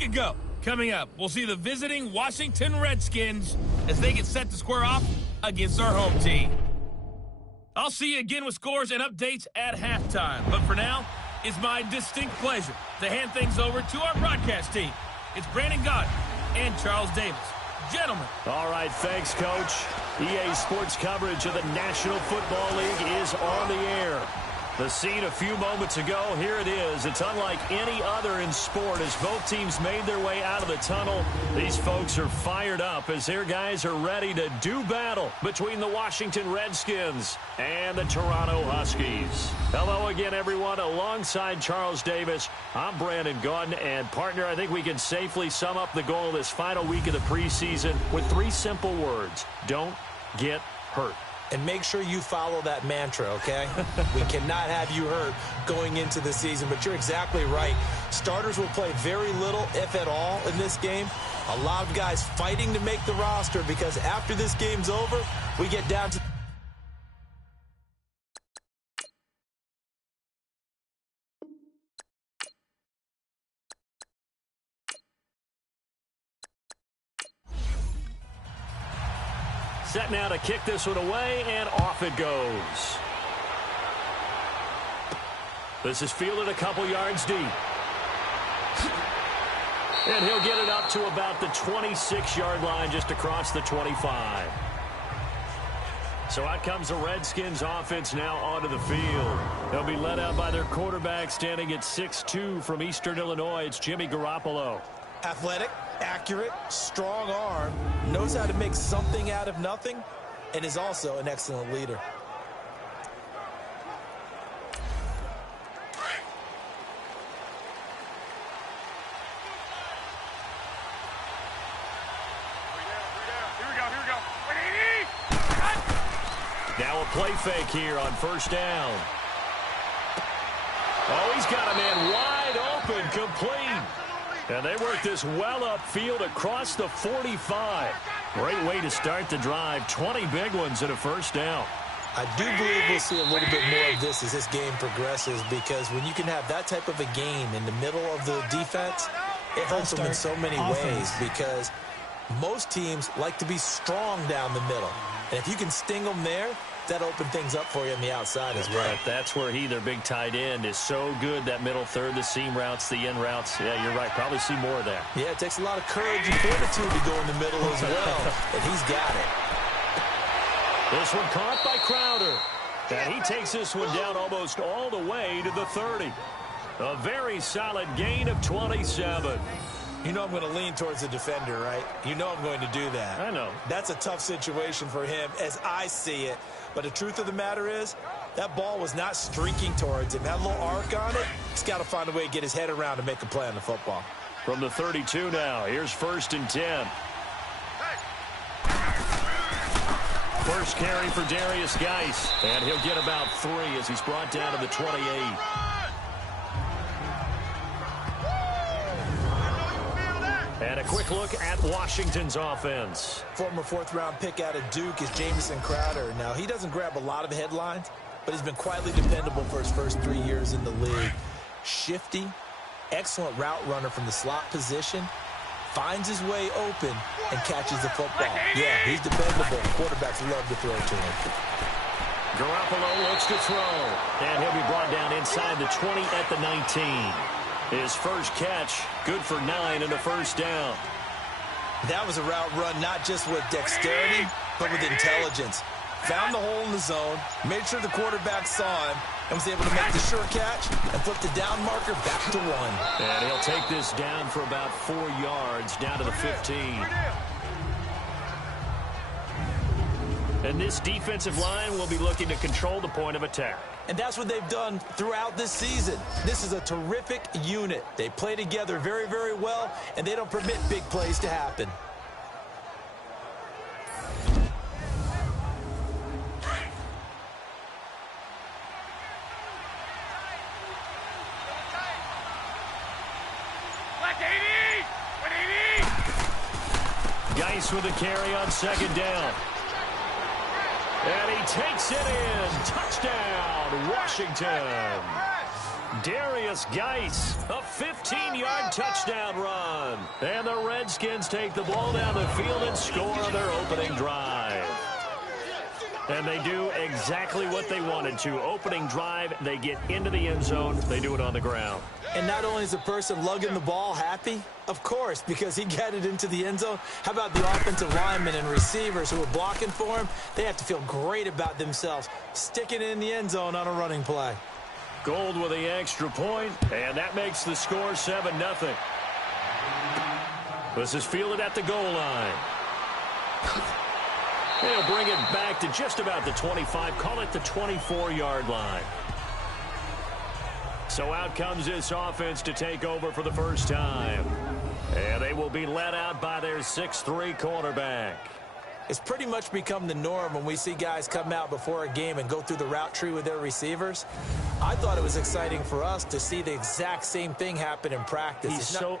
week ago. Coming up, we'll see the visiting Washington Redskins as they get set to square off against our home team. I'll see you again with scores and updates at halftime. But for now, it's my distinct pleasure to hand things over to our broadcast team. It's Brandon Gott and Charles Davis. Gentlemen. All right, thanks, Coach. EA Sports coverage of the National Football League is on the air. The scene a few moments ago, here it is. It's unlike any other in sport as both teams made their way out of the tunnel. These folks are fired up as their guys are ready to do battle between the Washington Redskins and the Toronto Huskies. Hello again, everyone. Alongside Charles Davis, I'm Brandon Gordon. And, partner, I think we can safely sum up the goal this final week of the preseason with 3 simple words. Don't get hurt. And make sure you follow that mantra, okay? We cannot have you hurt going into the season, but you're exactly right. Starters will play very little, if at all, in this game. A lot of guys fighting to make the roster because after this game's over, we get down to... Set now to kick this one away, and off it goes. This is fielded a couple yards deep. And he'll get it up to about the 26-yard line, just across the 25. So out comes the Redskins offense now onto the field. They'll be led out by their quarterback standing at 6'2" from Eastern Illinois. It's Jimmy Garoppolo. Athletic, accurate, strong arm, knows how to make something out of nothing, and is also an excellent leader. Now a play fake here on first down. Oh, he's got a man wide open, complete. And they work this well upfield across the 45. Great way to start the drive. 20 big ones and a first down. I do believe we'll see a little bit more of this as this game progresses, because when you can have that type of a game in the middle of the defense, it hurts them in so many ways, because most teams like to be strong down the middle. And if you can sting them there, that opens things up for you on the outside as well. Right. That's where he, their big tight end, is so good, that middle third, the seam routes, the in routes. Yeah, you're right. Probably see more of that. Yeah, it takes a lot of courage and fortitude to go in the middle as well, and he's got it. This one caught by Crowder. And he takes this one down almost all the way to the 30. A very solid gain of 27. You know I'm going to lean towards the defender, right? You know I'm going to do that. I know. That's a tough situation for him as I see it. But the truth of the matter is, that ball was not streaking towards him. Had a little arc on it. He's got to find a way to get his head around and make a play on the football. From the 32 now, here's 1st and 10. First carry for Darius Geis. And he'll get about 3 as he's brought down to the 28. And a quick look at Washington's offense. Former 4th-round pick out of Duke is Jamison Crowder. Now, he doesn't grab a lot of headlines, but he's been quietly dependable for his first 3 years in the league. Shifty, excellent route runner from the slot position, finds his way open, and catches the football. Yeah, he's dependable. Quarterbacks love to throw to him. Garoppolo looks to throw, and he'll be brought down inside the 20 at the 19. His first catch, good for 9 and a first down. That was a route run not just with dexterity, but with intelligence. Found the hole in the zone, made sure the quarterback saw him, and was able to make the sure catch and flip the down marker back to 1. And he'll take this down for about 4 yards, down to the 15. And this defensive line will be looking to control the point of attack. And that's what they've done throughout this season. This is a terrific unit. They play together very, very well, and they don't permit big plays to happen. Geis with a carry on 2nd down. And he takes it in. Touchdown, Washington. Darius Geis, a 15-yard touchdown run. And the Redskins take the ball down the field and score on their opening drive. And they do exactly what they wanted to. Opening drive, they get into the end zone. They do it on the ground. And not only is the person lugging the ball happy, of course, because he got it into the end zone. How about the offensive linemen and receivers who are blocking for him? They have to feel great about themselves, sticking it in the end zone on a running play. Gold with the extra point, and that makes the score 7-0. This is fielded at the goal line. He'll bring it back to just about the 25, call it the 24-yard line. So out comes this offense to take over for the first time. And they will be led out by their 6'3" quarterback. It's pretty much become the norm when we see guys come out before a game and go through the route tree with their receivers. I thought it was exciting for us to see the exact same thing happen in practice.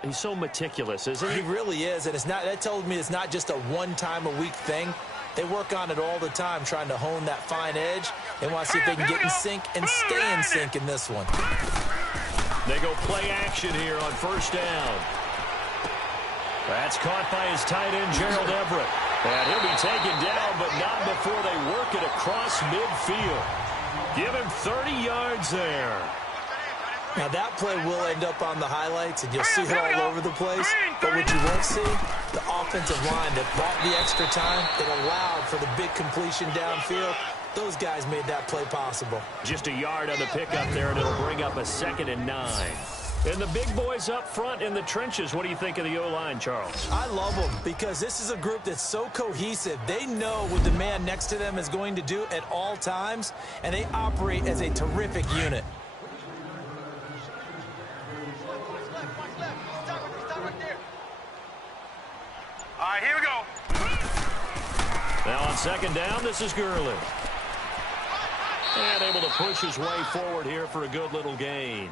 He's so meticulous, isn't he? He really is, and that tells me it's not just a one-time-a-week thing. They work on it all the time, trying to hone that fine edge. They want to see if they can get in sync and stay in sync in this one. They go play action here on first down. That's caught by his tight end, Gerald Everett. And he'll be taken down, but not before they work it across midfield. Give him 30 yards there. Now, that play will end up on the highlights, and you'll see it all over the place. But what you won't see, the offensive line that bought the extra time, that allowed for the big completion downfield. Those guys made that play possible. Just a yard on the pickup there, and it'll bring up a 2nd and 9. And the big boys up front in the trenches, what do you think of the O-line, Charles? I love them because this is a group that's so cohesive. They know what the man next to them is going to do at all times, and they operate as a terrific unit. All right, here we go. Now on 2nd down, this is Gurley. And able to push his way forward here for a good little gain.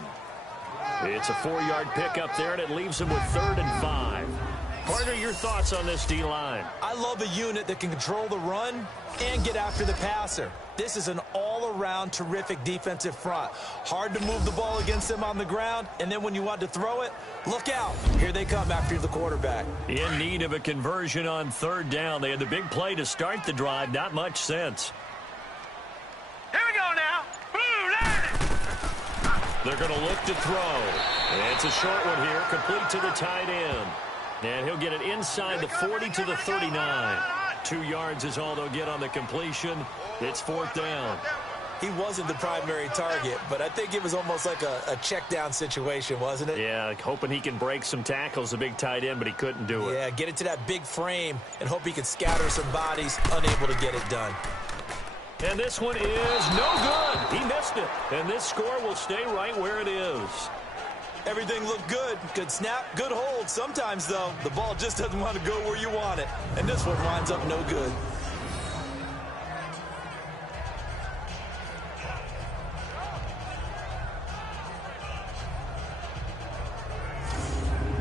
It's a 4-yard pickup there, and it leaves him with 3rd and 5. Partner, your thoughts on this D-line? I love a unit that can control the run and get after the passer. This is an all-around terrific defensive front. Hard to move the ball against them on the ground, and then when you want to throw it, look out. Here they come after the quarterback. In need of a conversion on 3rd down. They had the big play to start the drive. Not much sense. Here we go now. They're going to look to throw. And it's a short one here, complete to the tight end. And he'll get it inside the 40 to the 39. 2 yards is all they'll get on the completion. It's 4th down. He wasn't the primary target, but I think it was almost like a check down situation, wasn't it? Yeah, hoping he can break some tackles, the big tight end, but he couldn't do it. Yeah, get it to that big frame and hope he could scatter some bodies, unable to get it done. And this one is no good. He missed it. And this score will stay right where it is. Everything looked good. Good snap, good hold. Sometimes, though, the ball just doesn't want to go where you want it. And this one winds up no good.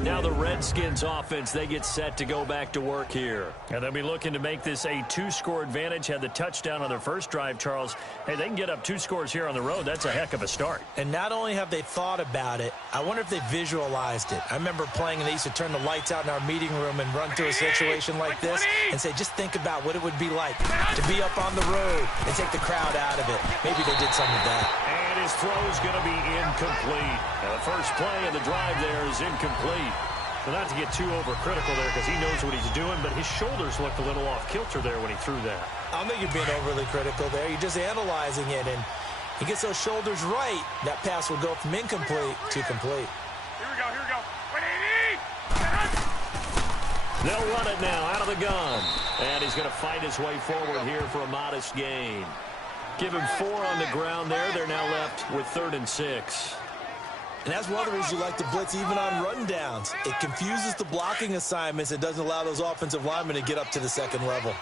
Now the Redskins offense, they get set to go back to work here. And they'll be looking to make this a 2-score advantage. Had the touchdown on their first drive, Charles. Hey, they can get up 2 scores here on the road. That's a heck of a start. And not only have they thought about it, I wonder if they visualized it. I remember playing, and they used to turn the lights out in our meeting room and run through a situation like this and say, just think about what it would be like to be up on the road and take the crowd out of it. Maybe they did some of that. And his throw is going to be incomplete. Now the first play of the drive there is incomplete. Well, not to get too overcritical there because he knows what he's doing, but his shoulders looked a little off kilter there when he threw that. I don't think you're being overly critical there. You're just analyzing it, and he gets those shoulders right. That pass will go from incomplete to complete. Here we go, here we go. They'll run it now out of the gun. And he's going to fight his way forward here for a modest gain. Give him 4 on the ground there. They're now left with 3rd and 6. And that's one of the reasons you like to blitz even on rundowns. It confuses the blocking assignments and doesn't allow those offensive linemen to get up to the 2nd level.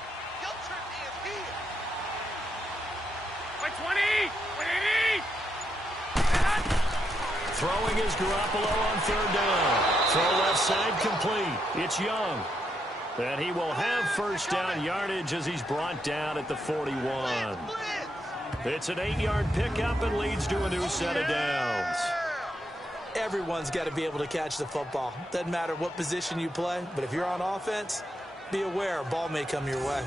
Throwing is Garoppolo on 3rd down. Throw left side complete. It's Young. And he will have 1st down yardage as he's brought down at the 41. It's an 8-yard pickup and leads to a new set of downs. Everyone's got to be able to catch the football. Doesn't matter what position you play, but if you're on offense, be aware a ball may come your way.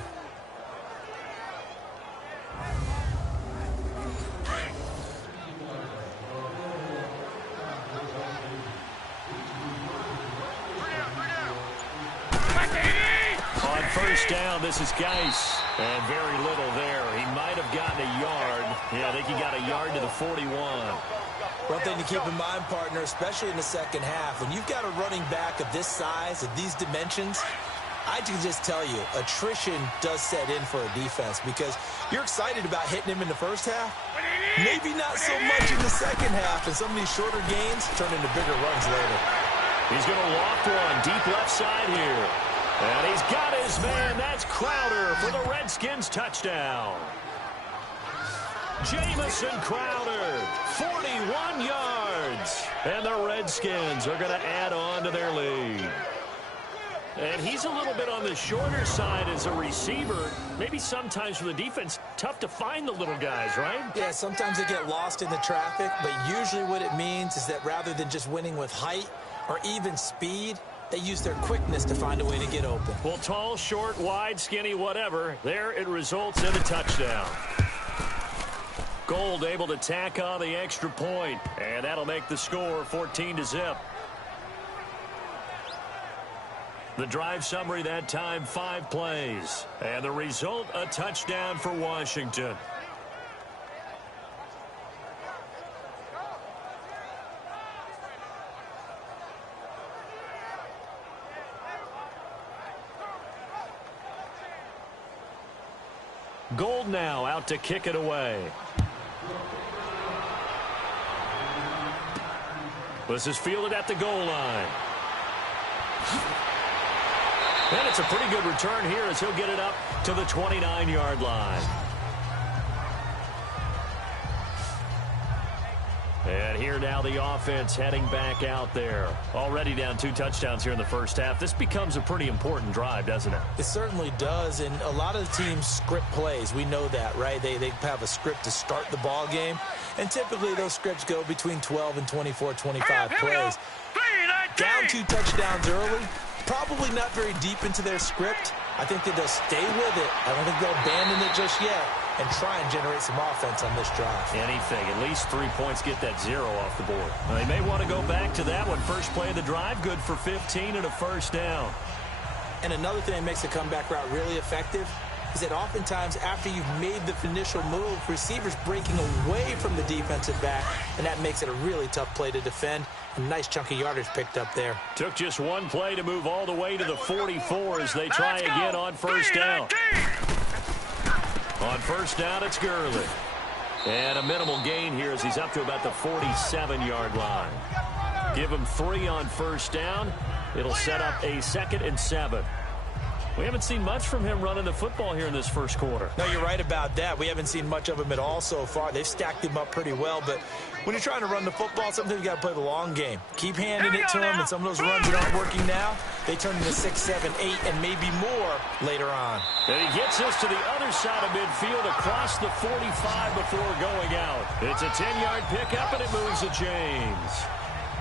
On first down, this is Geis. And very little there. He might have gotten a yard. Yeah, I think he got a yard to the 41. One thing to keep in mind, partner, especially in the second half, when you've got a running back of this size, of these dimensions, I can just tell you, attrition does set in for a defense because you're excited about hitting him in the first half. Maybe not so much in the second half, and some of these shorter gains turn into bigger runs later. He's going to loft one deep left side here. And he's got his man. That's Crowder for the Redskins touchdown. Jamison Crowder, 41 yards. And the Redskins are going to add on to their lead. And he's a little bit on the shorter side as a receiver. Maybe sometimes for the defense, tough to find the little guys, right? Yeah, sometimes they get lost in the traffic, but usually what it means is that rather than just winning with height or even speed, they use their quickness to find a way to get open. Well, tall, short, wide, skinny, whatever. There it results in a touchdown. Gold able to tack on the extra point, and that'll make the score 14-0. The drive summary that time, 5 plays. And the result, a touchdown for Washington. Gold now out to kick it away. This is fielded at the goal line. And it's a pretty good return here as he'll get it up to the 29-yard line. And here now the offense heading back out there. Already down 2 touchdowns here in the first half. This becomes a pretty important drive, doesn't it? It certainly does, and a lot of the teams script plays. We know that, right? They have a script to start the ball game, and typically those scripts go between 12 and 24, 25 plays. Down 2 touchdowns early, probably not very deep into their script. I think that they'll stay with it. I don't think they'll abandon it just yet and try and generate some offense on this drive. Anything. At least 3 points, get that 0 off the board. They may want to go back to that one. First play of the drive, good for 15 and a first down. And another thing that makes the comeback route really effective is that oftentimes after you've made the initial move, receivers breaking away from the defensive back, and that makes it a really tough play to defend. A nice chunk of yardage picked up there. Took just 1 play to move all the way to the 44 as they try again on first down. On first down, it's Gurley. And a minimal gain here as he's up to about the 47-yard line. Give him 3 on first down. It'll set up a 2nd and 7. We haven't seen much from him running the football here in this first quarter. No, you're right about that. We haven't seen much of him at all so far. They've stacked him up pretty well, but when you're trying to run the football, sometimes you got to play the long game. Keep handing it to him, and some of those runs that aren't working now, they turn into 6, 7, 8, and maybe more later on. And he gets us to the other side of midfield across the 45 before going out. It's a 10-yard pickup, and it moves the chains.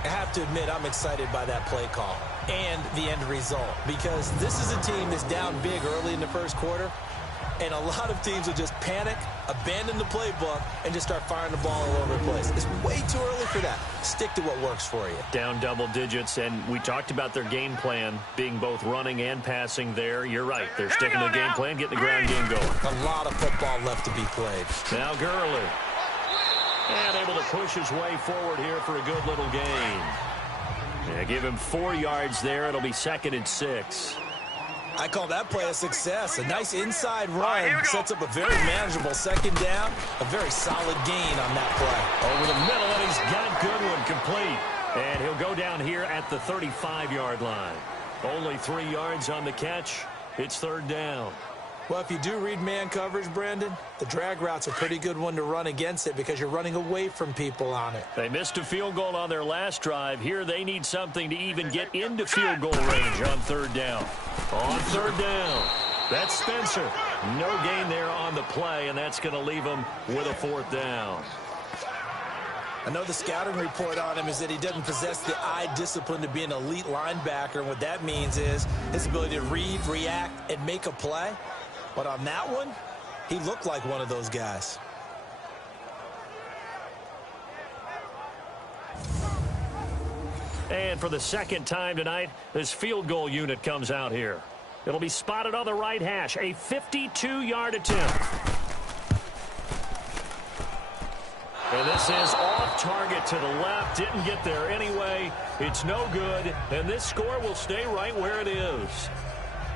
I have to admit, I'm excited by that play call and the end result because this is a team that's down big early in the first quarter, and a lot of teams will just panic, abandon the playbook, and just start firing the ball all over the place. It's way too early for that. Stick to what works for you. Down double digits, and we talked about their game plan being both running and passing there. You're right. They're sticking to the game plan, getting the ground game going. A lot of football left to be played. Now Gurley. And able to push his way forward here for a good little gain. Yeah, give him 4 yards there. It'll be 2nd and 6. I call that play a success. A nice inside run sets up a very manageable 2nd down. A very solid gain on that play. Over the middle, and he's got Goodwin complete. And he'll go down here at the 35-yard line. Only 3 yards on the catch. It's 3rd down. Well, if you do read man coverage, Brandon, the drag route's a pretty good one to run against it because you're running away from people on it. They missed a field goal on their last drive. Here they need something to even get into field goal range on 3rd down. On 3rd down, that's Spencer. No gain there on the play, and that's going to leave them with a 4th down. I know the scouting report on him is that he doesn't possess the eye discipline to be an elite linebacker. And what that means is his ability to read, react, and make a play. But on that one, he looked like one of those guys. And for the second time tonight, this field goal unit comes out here. It'll be spotted on the right hash, a 52-yard attempt. And this is off target to the left. Didn't get there anyway. It's no good. And this score will stay right where it is.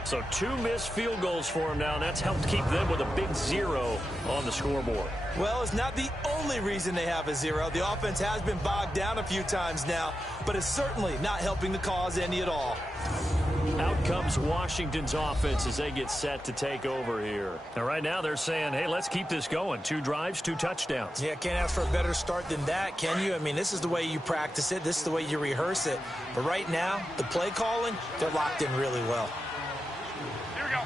So 2 missed field goals for him now, and that's helped keep them with a big 0 on the scoreboard. Well, it's not the only reason they have a 0. The offense has been bogged down a few times now, but it's certainly not helping the cause any at all. Out comes Washington's offense as they get set to take over here. And right now they're saying, hey, let's keep this going. 2 drives, 2 touchdowns. Yeah, can't ask for a better start than that, can you? I mean, this is the way you practice it. This is the way you rehearse it. But right now, the play calling, they're locked in really well. Here we go.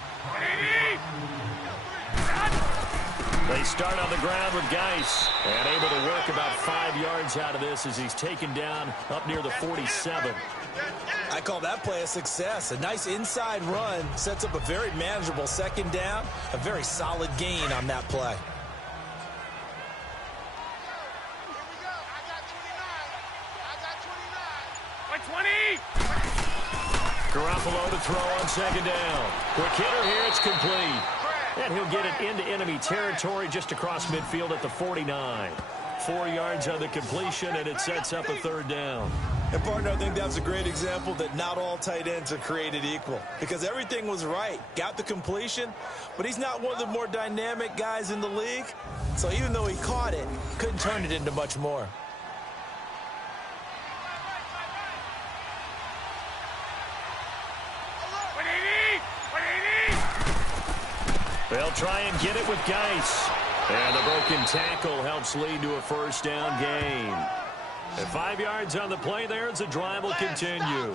They start on the ground with Geis, and able to work about 5 yards out of this as he's taken down up near the 47. I call that play a success. A nice inside run sets up a very manageable second down, a very solid gain on that play. By 20. Garoppolo to throw on second down. Quick hitter here, it's complete. And he'll get it into enemy territory just across midfield at the 49. 4 yards on the completion, and it sets up a third down. And, partner, I think that's a great example that not all tight ends are created equal, because everything was right. Got the completion, but he's not one of the more dynamic guys in the league. So even though he caught it, couldn't turn it into much more. They'll try and get it with Geis. And the broken tackle helps lead to a first down gain. And 5 yards on the play there as the drive will continue.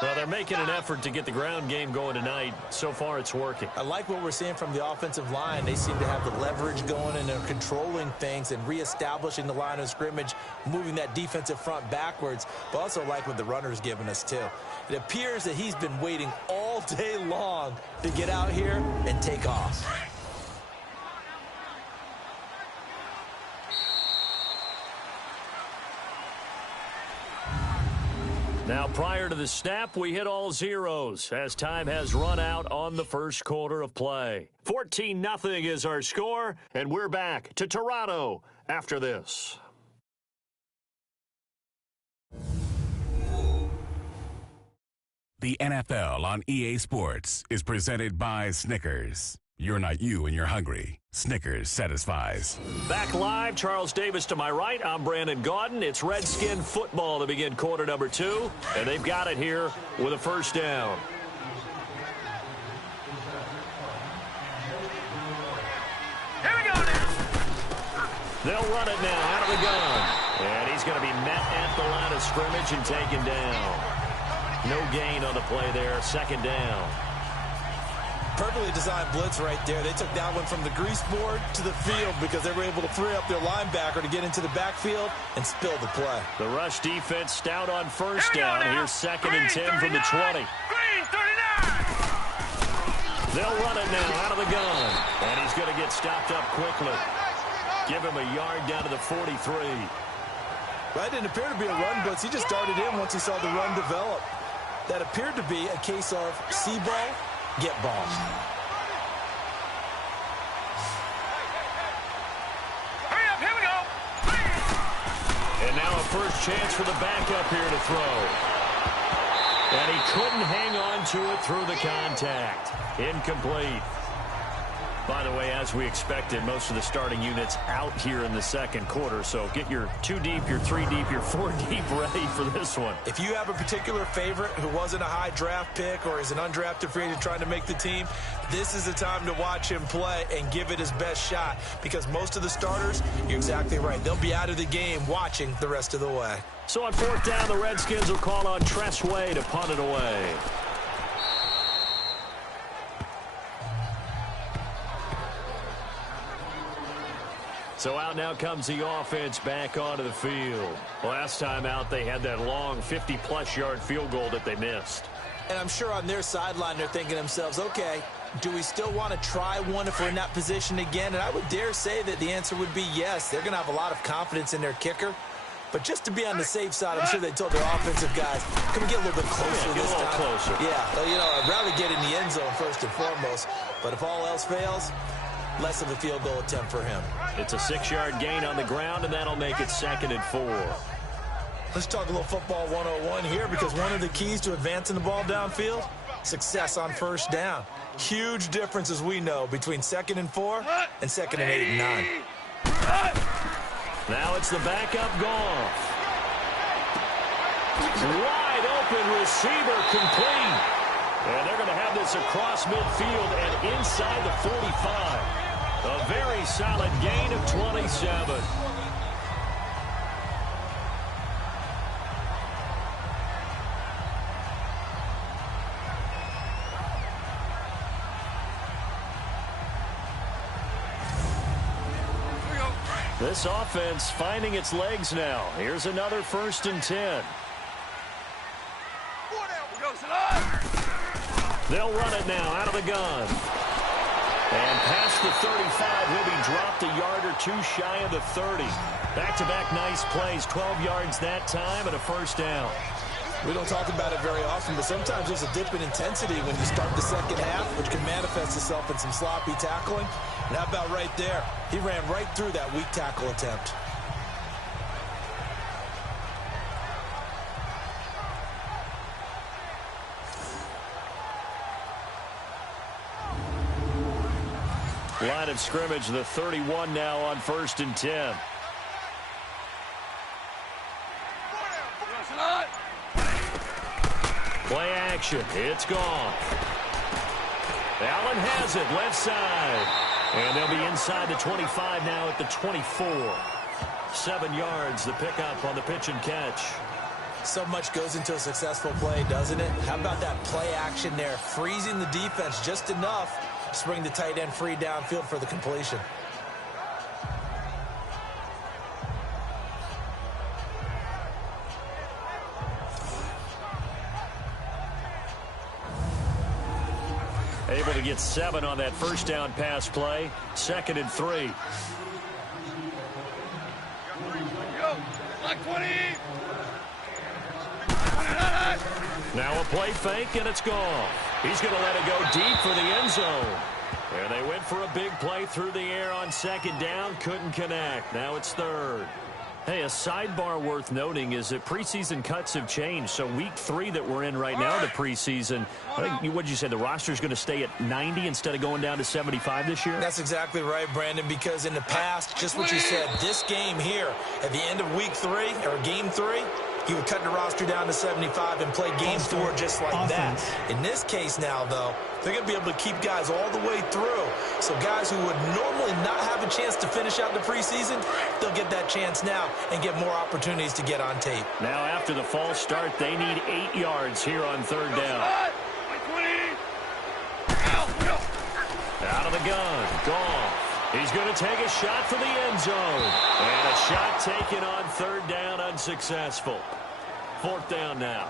Well, they're making an effort to get the ground game going tonight. So far, it's working. I like what we're seeing from the offensive line. They seem to have the leverage going, and they're controlling things and reestablishing the line of scrimmage, moving that defensive front backwards. But also like what the runner's giving us, too. It appears that he's been waiting all day long to get out here and take off. Now, prior to the snap, we hit all zeros as time has run out on the first quarter of play. 14-0 is our score, and we're back to Toronto after this. The NFL on EA Sports is presented by Snickers. You're not you when you're hungry. Snickers satisfies. Back live, Charles Davis to my right. I'm Brandon Gaudin. It's Redskin football to begin quarter number 2, and they've got it here with a first down. Here we go now. They'll run it now out of the gun. And he's going to be met at the line of scrimmage and taken down. No gain on the play there. Second down. Perfectly designed blitz right there. They took that one from the grease board to the field because they were able to free up their linebacker to get into the backfield and spill the play. The rush defense stout on first down. Here's second and 10 from the 20. Green 39. They'll run it now out of the gun. And he's going to get stopped up quickly. Give him a yard down to the 43. That didn't appear to be a run blitz. He just darted in once he saw the run develop. That appeared to be a case of see ball, get ball. Hurry up, here we go. And now a first chance for the backup here to throw. And he couldn't hang on to it through the contact. Incomplete. By the way, as we expected, most of the starting units out here in the second quarter. So get your 2 deep, your 3 deep, your 4 deep ready for this one. If you have a particular favorite who wasn't a high draft pick or is an undrafted free agent trying to make the team, this is the time to watch him play and give it his best shot, because most of the starters, you're exactly right, they'll be out of the game watching the rest of the way. So on fourth down, the Redskins will call on Tress Way to punt it away. So out now comes the offense back onto the field. Last time out, they had that long 50-plus yard field goal that they missed. And I'm sure on their sideline they're thinking to themselves, okay, do we still want to try one if we're in that position again? And I would dare say that the answer would be yes. They're going to have a lot of confidence in their kicker. But just to be on the safe side, I'm sure they told their offensive guys, can we get a little bit closer this time? Closer. Yeah, so, I'd rather get in the end zone first and foremost. But if all else fails, less of a field goal attempt for him. It's a 6-yard gain on the ground, and that'll make it 2nd and 4. Let's talk a little football 101 here, because one of the keys to advancing the ball downfield, success on first down. Huge difference, as we know, between 2nd and 4 and 2nd and 8 and 9. Now it's the backup Goff. Wide open receiver complete. And they're going to have this across midfield and inside the 45. A very solid gain of 27. This offense finding its legs now. Here's another 1st and 10. They'll run it now out of the gun. And past the 35, he'll be dropped a yard or two shy of the 30. Back-to-back nice plays, 12 yards that time and a 1st down. We don't talk about it very often, but sometimes there's a dip in intensity when you start the second half, which can manifest itself in some sloppy tackling. And how about right there? He ran right through that weak tackle attempt. Line of scrimmage, the 31 now on 1st and 10. Play action. It's gone. Allen has it left side. And they'll be inside the 25 now at the 24. 7 yards, the pickup on the pitch and catch. So much goes into a successful play, doesn't it? How about that play action there? Freezing the defense just enough to bring the tight end free downfield for the completion. Able to get 7 on that 1st down pass play. 2nd and 3. Now a play fake, and it's gone. He's going to let it go deep for the end zone. And they went for a big play through the air on 2nd down. Couldn't connect. Now it's 3rd. Hey, a sidebar worth noting is that preseason cuts have changed. So week 3 that we're in right now, the preseason, I think, what did you say, the roster's going to stay at 90 instead of going down to 75 this year? That's exactly right, Brandon, because in the past, just what you said, this game here, at the end of week 3, or game 3, he would cut the roster down to 75 and play game 4 just like that. In this case now, though, they're going to be able to keep guys all the way through. So guys who would normally not have a chance to finish out the preseason, they'll get that chance now and get more opportunities to get on tape. Now after the false start, they need 8 yards here on 3rd down. Out of the gun, Goff. He's going to take a shot for the end zone. And a shot taken on 3rd down, unsuccessful. 4th down now.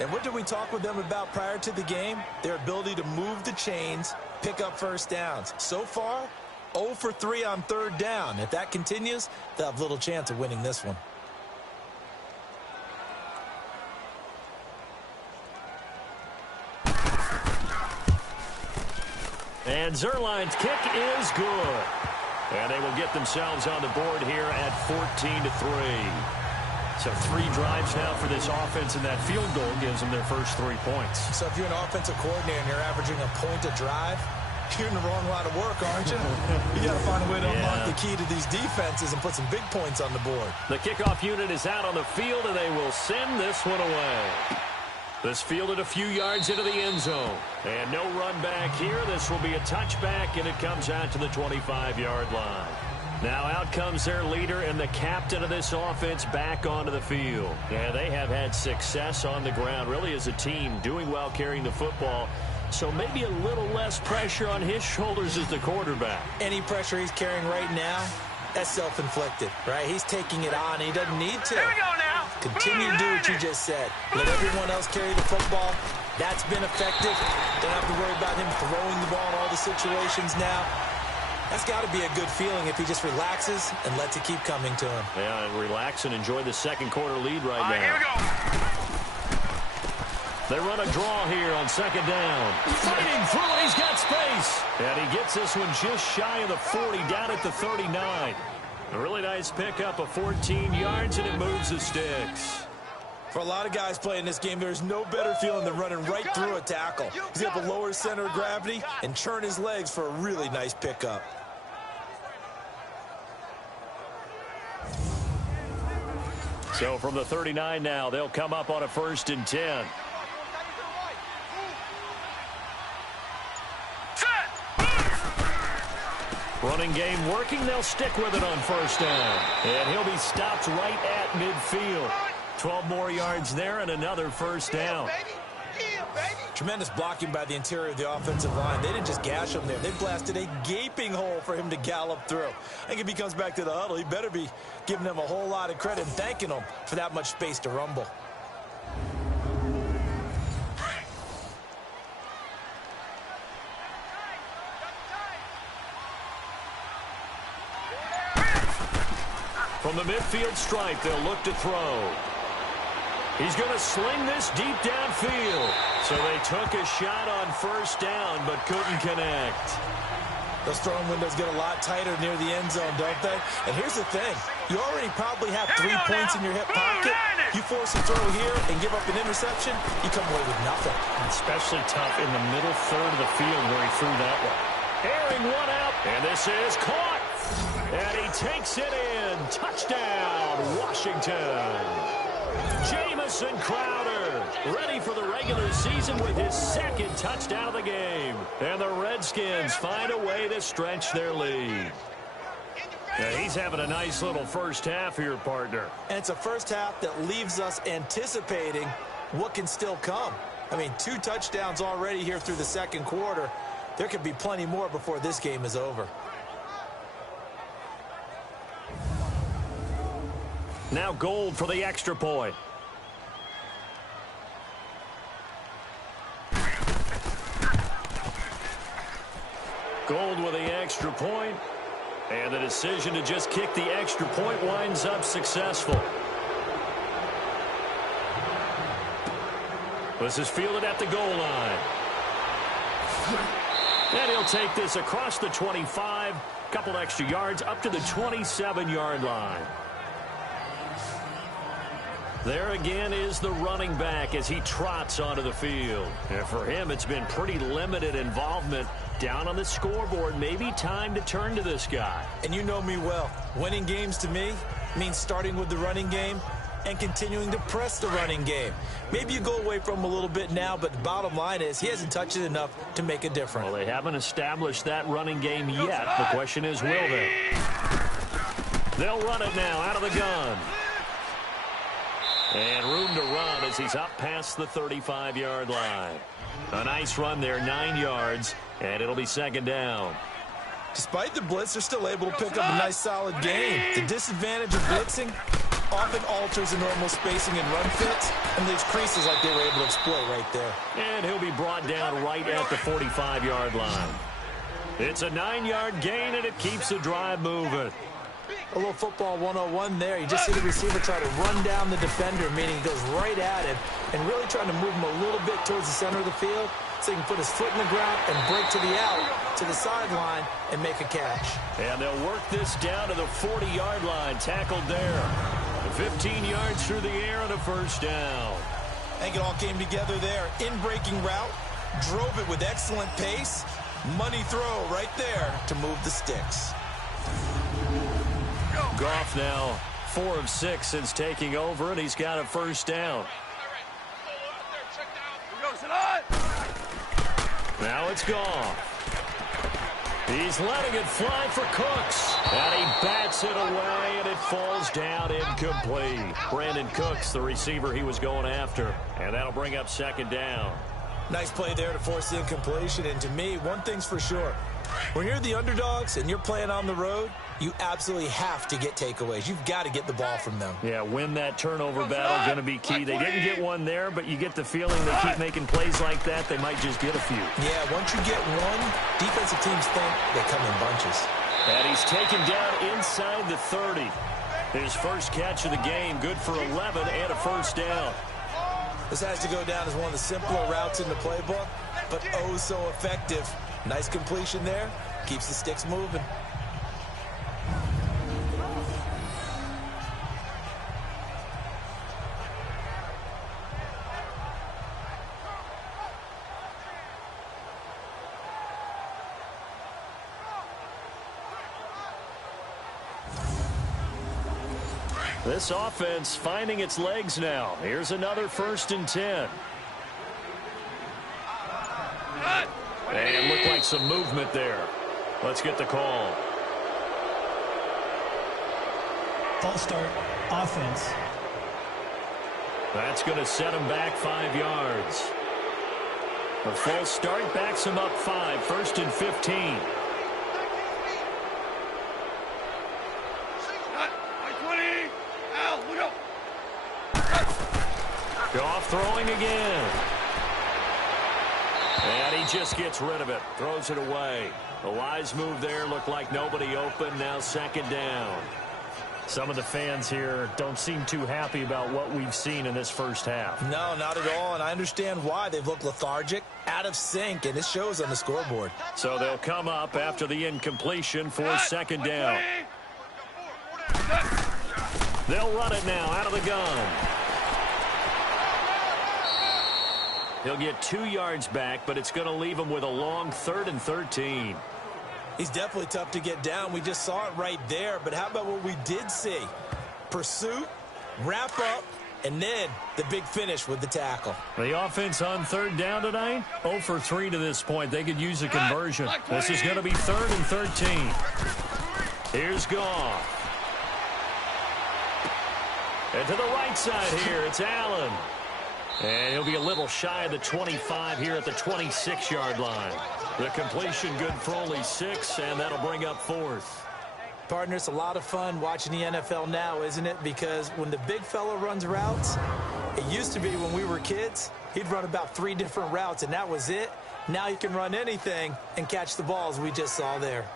And what did we talk with them about prior to the game? Their ability to move the chains, pick up 1st downs. So far, 0 for 3 on 3rd down. If that continues, they'll have little chance of winning this one. And Zerline's kick is good. And they will get themselves on the board here at 14-3. So 3 drives now for this offense, and that field goal gives them their first 3 points. So if you're an offensive coordinator and you're averaging a point a drive, you're in the wrong line of work, aren't you? You got to find a way to unlock the key to these defenses and put some big points on the board. The kickoff unit is out on the field, and they will send this one away. This fielded a few yards into the end zone. And no run back here. This will be a touchback, and it comes out to the 25-yard line. Now out comes their leader and the captain of this offense back onto the field. Yeah, they have had success on the ground, really as a team, doing well carrying the football. So maybe a little less pressure on his shoulders as the quarterback. Any pressure he's carrying right now That's self-inflicted, right? He's taking it on. He doesn't need to. Here we go now. Continue to do what you just said. Let everyone else carry the football. That's been effective. Don't have to worry about him throwing the ball in all the situations now. That's got to be a good feeling if he just relaxes and lets it keep coming to him. Yeah, and relax and enjoy the second quarter lead right now. Here we go. They run a draw here on second down. Fighting through it, he's got space. And he gets this one just shy of the 40, down at the 39. A really nice pickup of 14 yards, and it moves the sticks. For a lot of guys playing this game, there's no better feeling than running right through a tackle. He's able to lower his center of gravity and churn his legs for a really nice pickup. So from the 39 now, they'll come up on a 1st and 10. Running game working. They'll stick with it on 1st down. And he'll be stopped right at midfield. 12 more yards there and another 1st down. Tremendous blocking by the interior of the offensive line. They didn't just gash him there. They blasted a gaping hole for him to gallop through. I think if he comes back to the huddle, he better be giving them a whole lot of credit and thanking them for that much space to rumble. From the midfield stripe, they'll look to throw. He's going to sling this deep downfield. So they took a shot on 1st down, but couldn't connect. Those throwing windows get a lot tighter near the end zone, don't they? And here's the thing. You already probably have 3 points in your hip pocket. You force a throw here and give up an interception, you come away with nothing. Especially tough in the middle third of the field where he threw that one. Airing one out, and this is caught. And he takes it in. Touchdown, Washington. Jamison Crowder ready for the regular season with his 2nd touchdown of the game. And the Redskins find a way to stretch their lead. Now he's having a nice little 1st half here, partner. And it's a 1st half that leaves us anticipating what can still come. I mean, 2 touchdowns already here through the 2nd quarter. There could be plenty more before this game is over. Now Gold for the extra point. Gold with the extra point. And the decision to just kick the extra point winds up successful. This is fielded at the goal line. And he'll take this across the 25. Couple extra yards up to the 27-yard line. There again is the running back as he trots onto the field. And for him, it's been pretty limited involvement. Down on the scoreboard, maybe time to turn to this guy. And you know me well. Winning games to me means starting with the running game and continuing to press the running game. Maybe you go away from him a little bit now, but the bottom line is he hasn't touched it enough to make a difference. Well, they haven't established that running game yet. The question is, will they? They'll run it now out of the gun. And room to run as he's up past the 35-yard line. A nice run there, 9 yards, and it'll be 2nd down. Despite the blitz, they're still able to pick up a nice, solid gain. The disadvantage of blitzing often alters the normal spacing and run fits, and leaves creases like they were able to exploit right there. And he'll be brought down right at the 45-yard line. It's a 9-yard gain, and it keeps the drive moving. A little football 101 there. You just see the receiver try to run down the defender, meaning he goes right at him, and really trying to move him a little bit towards the center of the field so he can put his foot in the ground and break to the out, to the sideline, and make a catch. And they'll work this down to the 40-yard line, tackled there. 15 yards through the air and a 1st down. I think it all came together there. In-breaking route, drove it with excellent pace. Money throw right there to move the sticks. Goff now 4 of 6 since taking over, and he's got a 1st down. Now it's Goff. He's letting it fly for Cooks. And he bats it away, and it falls down incomplete. Brandon Cooks, the receiver he was going after. And that'll bring up 2nd down. Nice play there to force the incompletion. And to me, one thing's for sure. When you're the underdogs and you're playing on the road, You absolutely have to get takeaways. You've got to get the ball from them. Yeah, win that turnover battle, going to be key. They didn't get one there, but you get the feeling they keep making plays like that, they might just get a few. Yeah, once you get one, defensive teams think they come in bunches. And he's taken down inside the 30. His first catch of the game, good for 11 and a first down. This has to go down as one of the simpler routes in the playbook, but oh so effective. Nice completion there. Keeps the sticks moving. This offense finding its legs now. Here's another 1st and 10. And looked like some movement there. Let's get the call. False start, offense. That's going to set him back 5 yards. A false start backs him up 5, 1st and 15. Goff throwing again. And he just gets rid of it. Throws it away. A wise move there. Looked like nobody open. Now 2nd down. Some of the fans here don't seem too happy about what we've seen in this first half. No, not at all. And I understand why. They've looked lethargic, out of sync, and it shows on the scoreboard. So they'll come up after the incompletion for 2nd down. They'll run it now out of the gun. He'll get 2 yards back, but it's going to leave him with a long 3rd and 13. He's definitely tough to get down. We just saw it right there. But how about what we did see? Pursuit, wrap up, and then the big finish with the tackle. The offense on 3rd down tonight, 0 for 3 to this point. They could use a conversion. This is going to be 3rd and 13. Here's Goff. And to the right side here, it's Allen. And he'll be a little shy of the 25 here at the 26-yard line. The completion good for only 6, and that'll bring up 4th. Partner, it's a lot of fun watching the NFL now, isn't it? Because when the big fella runs routes, it used to be when we were kids, he'd run about 3 different routes, and that was it. Now he can run anything and catch the balls we just saw there.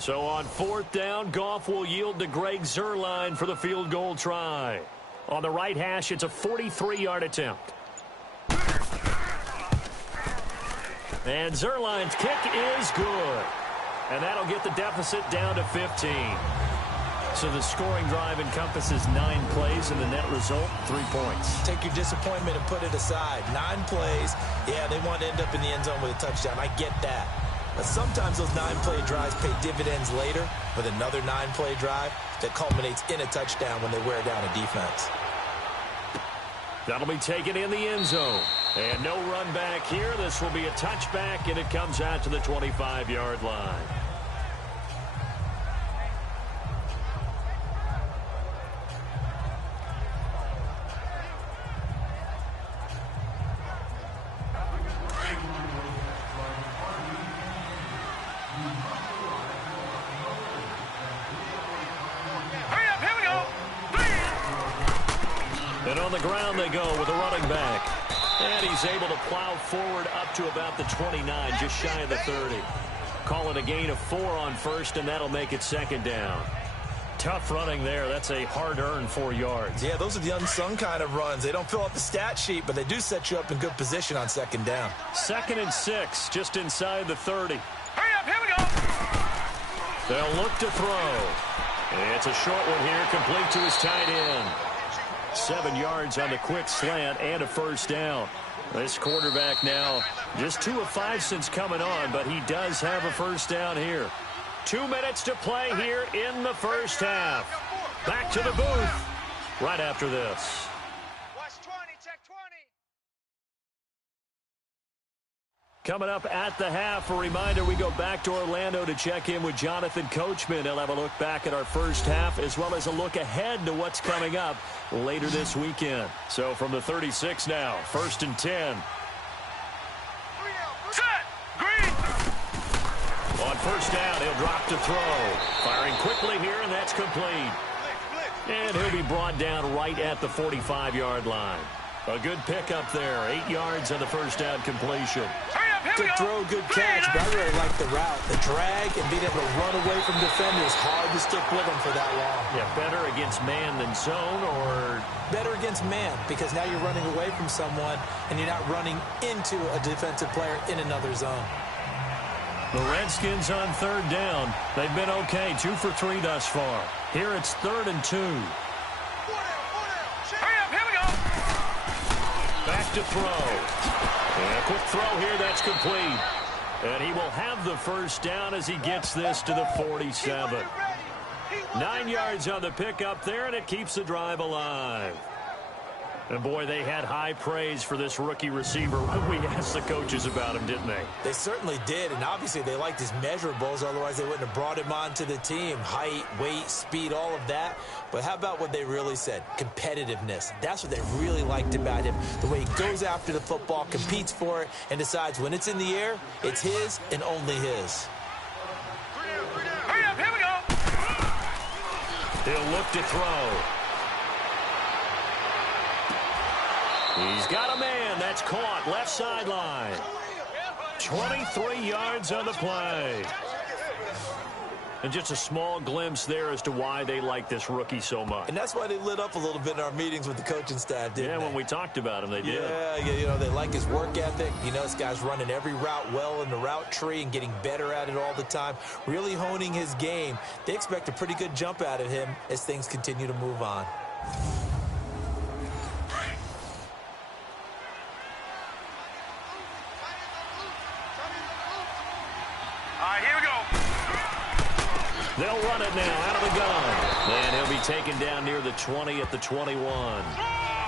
So on 4th down, Goff will yield to Greg Zuerlein for the field goal try. On the right hash, it's a 43-yard attempt. And Zuerlein's kick is good. And that'll get the deficit down to 15. So the scoring drive encompasses 9 plays, and the net result, 3 points. Take your disappointment and put it aside. 9 plays. Yeah, they want to end up in the end zone with a touchdown. I get that. But sometimes those 9-play drives pay dividends later with another 9-play drive that culminates in a touchdown when they wear down a defense. That'll be taken in the end zone. And no run back here. This will be a touchback, and it comes out to the 25-yard line. And on the ground they go with a running back. And he's able to plow forward up to about the 29, just shy of the 30. Call it a gain of 4 on 1st, and that'll make it 2nd down. Tough running there. That's a hard-earned 4 yards. Yeah, those are the unsung kind of runs. They don't fill up the stat sheet, but they do set you up in good position on 2nd down. 2nd and 6, just inside the 30. Hurry up, here we go. They'll look to throw. It's a short one here, complete to his tight end. 7 yards on the quick slant and a 1st down. This quarterback now just 2 of 5 since coming on, but he does have a 1st down here. 2 minutes to play here in the first half. Back to the booth right after this. West 20, check 20. Coming up at the half, a reminder, we go back to Orlando to check in with Jonathan Coachman. He'll have a look back at our first half as well as a look ahead to what's coming up later this weekend. So from the 36 now, 1st and 10. first down. He'll drop to throw. Firing quickly here, and that's complete. And he'll be brought down right at the 45-yard line. A good pickup there. 8 yards on the first down completion. Good throw, good catch, but I really like the route. The drag and being able to run away from defenders. Hard to stick with them for that long. Yeah, better against man than zone, or? Better against man, because now you're running away from someone and you're not running into a defensive player in another zone. The Redskins on third down. They've been okay, 2 for 3 thus far. Here it's 3rd and 2. Back to throw. And a quick throw here, that's complete. And he will have the first down as he gets this to the 47. 9 yards on the pickup there, and it keeps the drive alive. And, boy, they had high praise for this rookie receiver when we asked the coaches about him, didn't they? They certainly did, and obviously they liked his measurables. Otherwise, they wouldn't have brought him onto the team. Height, weight, speed, all of that. But how about what they really said? Competitiveness. That's what they really liked about him. The way he goes after the football, competes for it, and decides when it's in the air, it's his and only his. Hurry up, here we go. He'll look to throw. He's got a man. That's caught. Left sideline. 23 yards on the play. And just a small glimpse there as to why they like this rookie so much. And that's why they lit up a little bit in our meetings with the coaching staff, didn't they? Yeah, when we talked about him, they did. Yeah, you know, they like his work ethic. You know, this guy's running every route well in the route tree and getting better at it all the time, really honing his game. They expect a pretty good jump out of him as things continue to move on. They'll run it now out of the gun. And he'll be taken down near the 20 at the 21.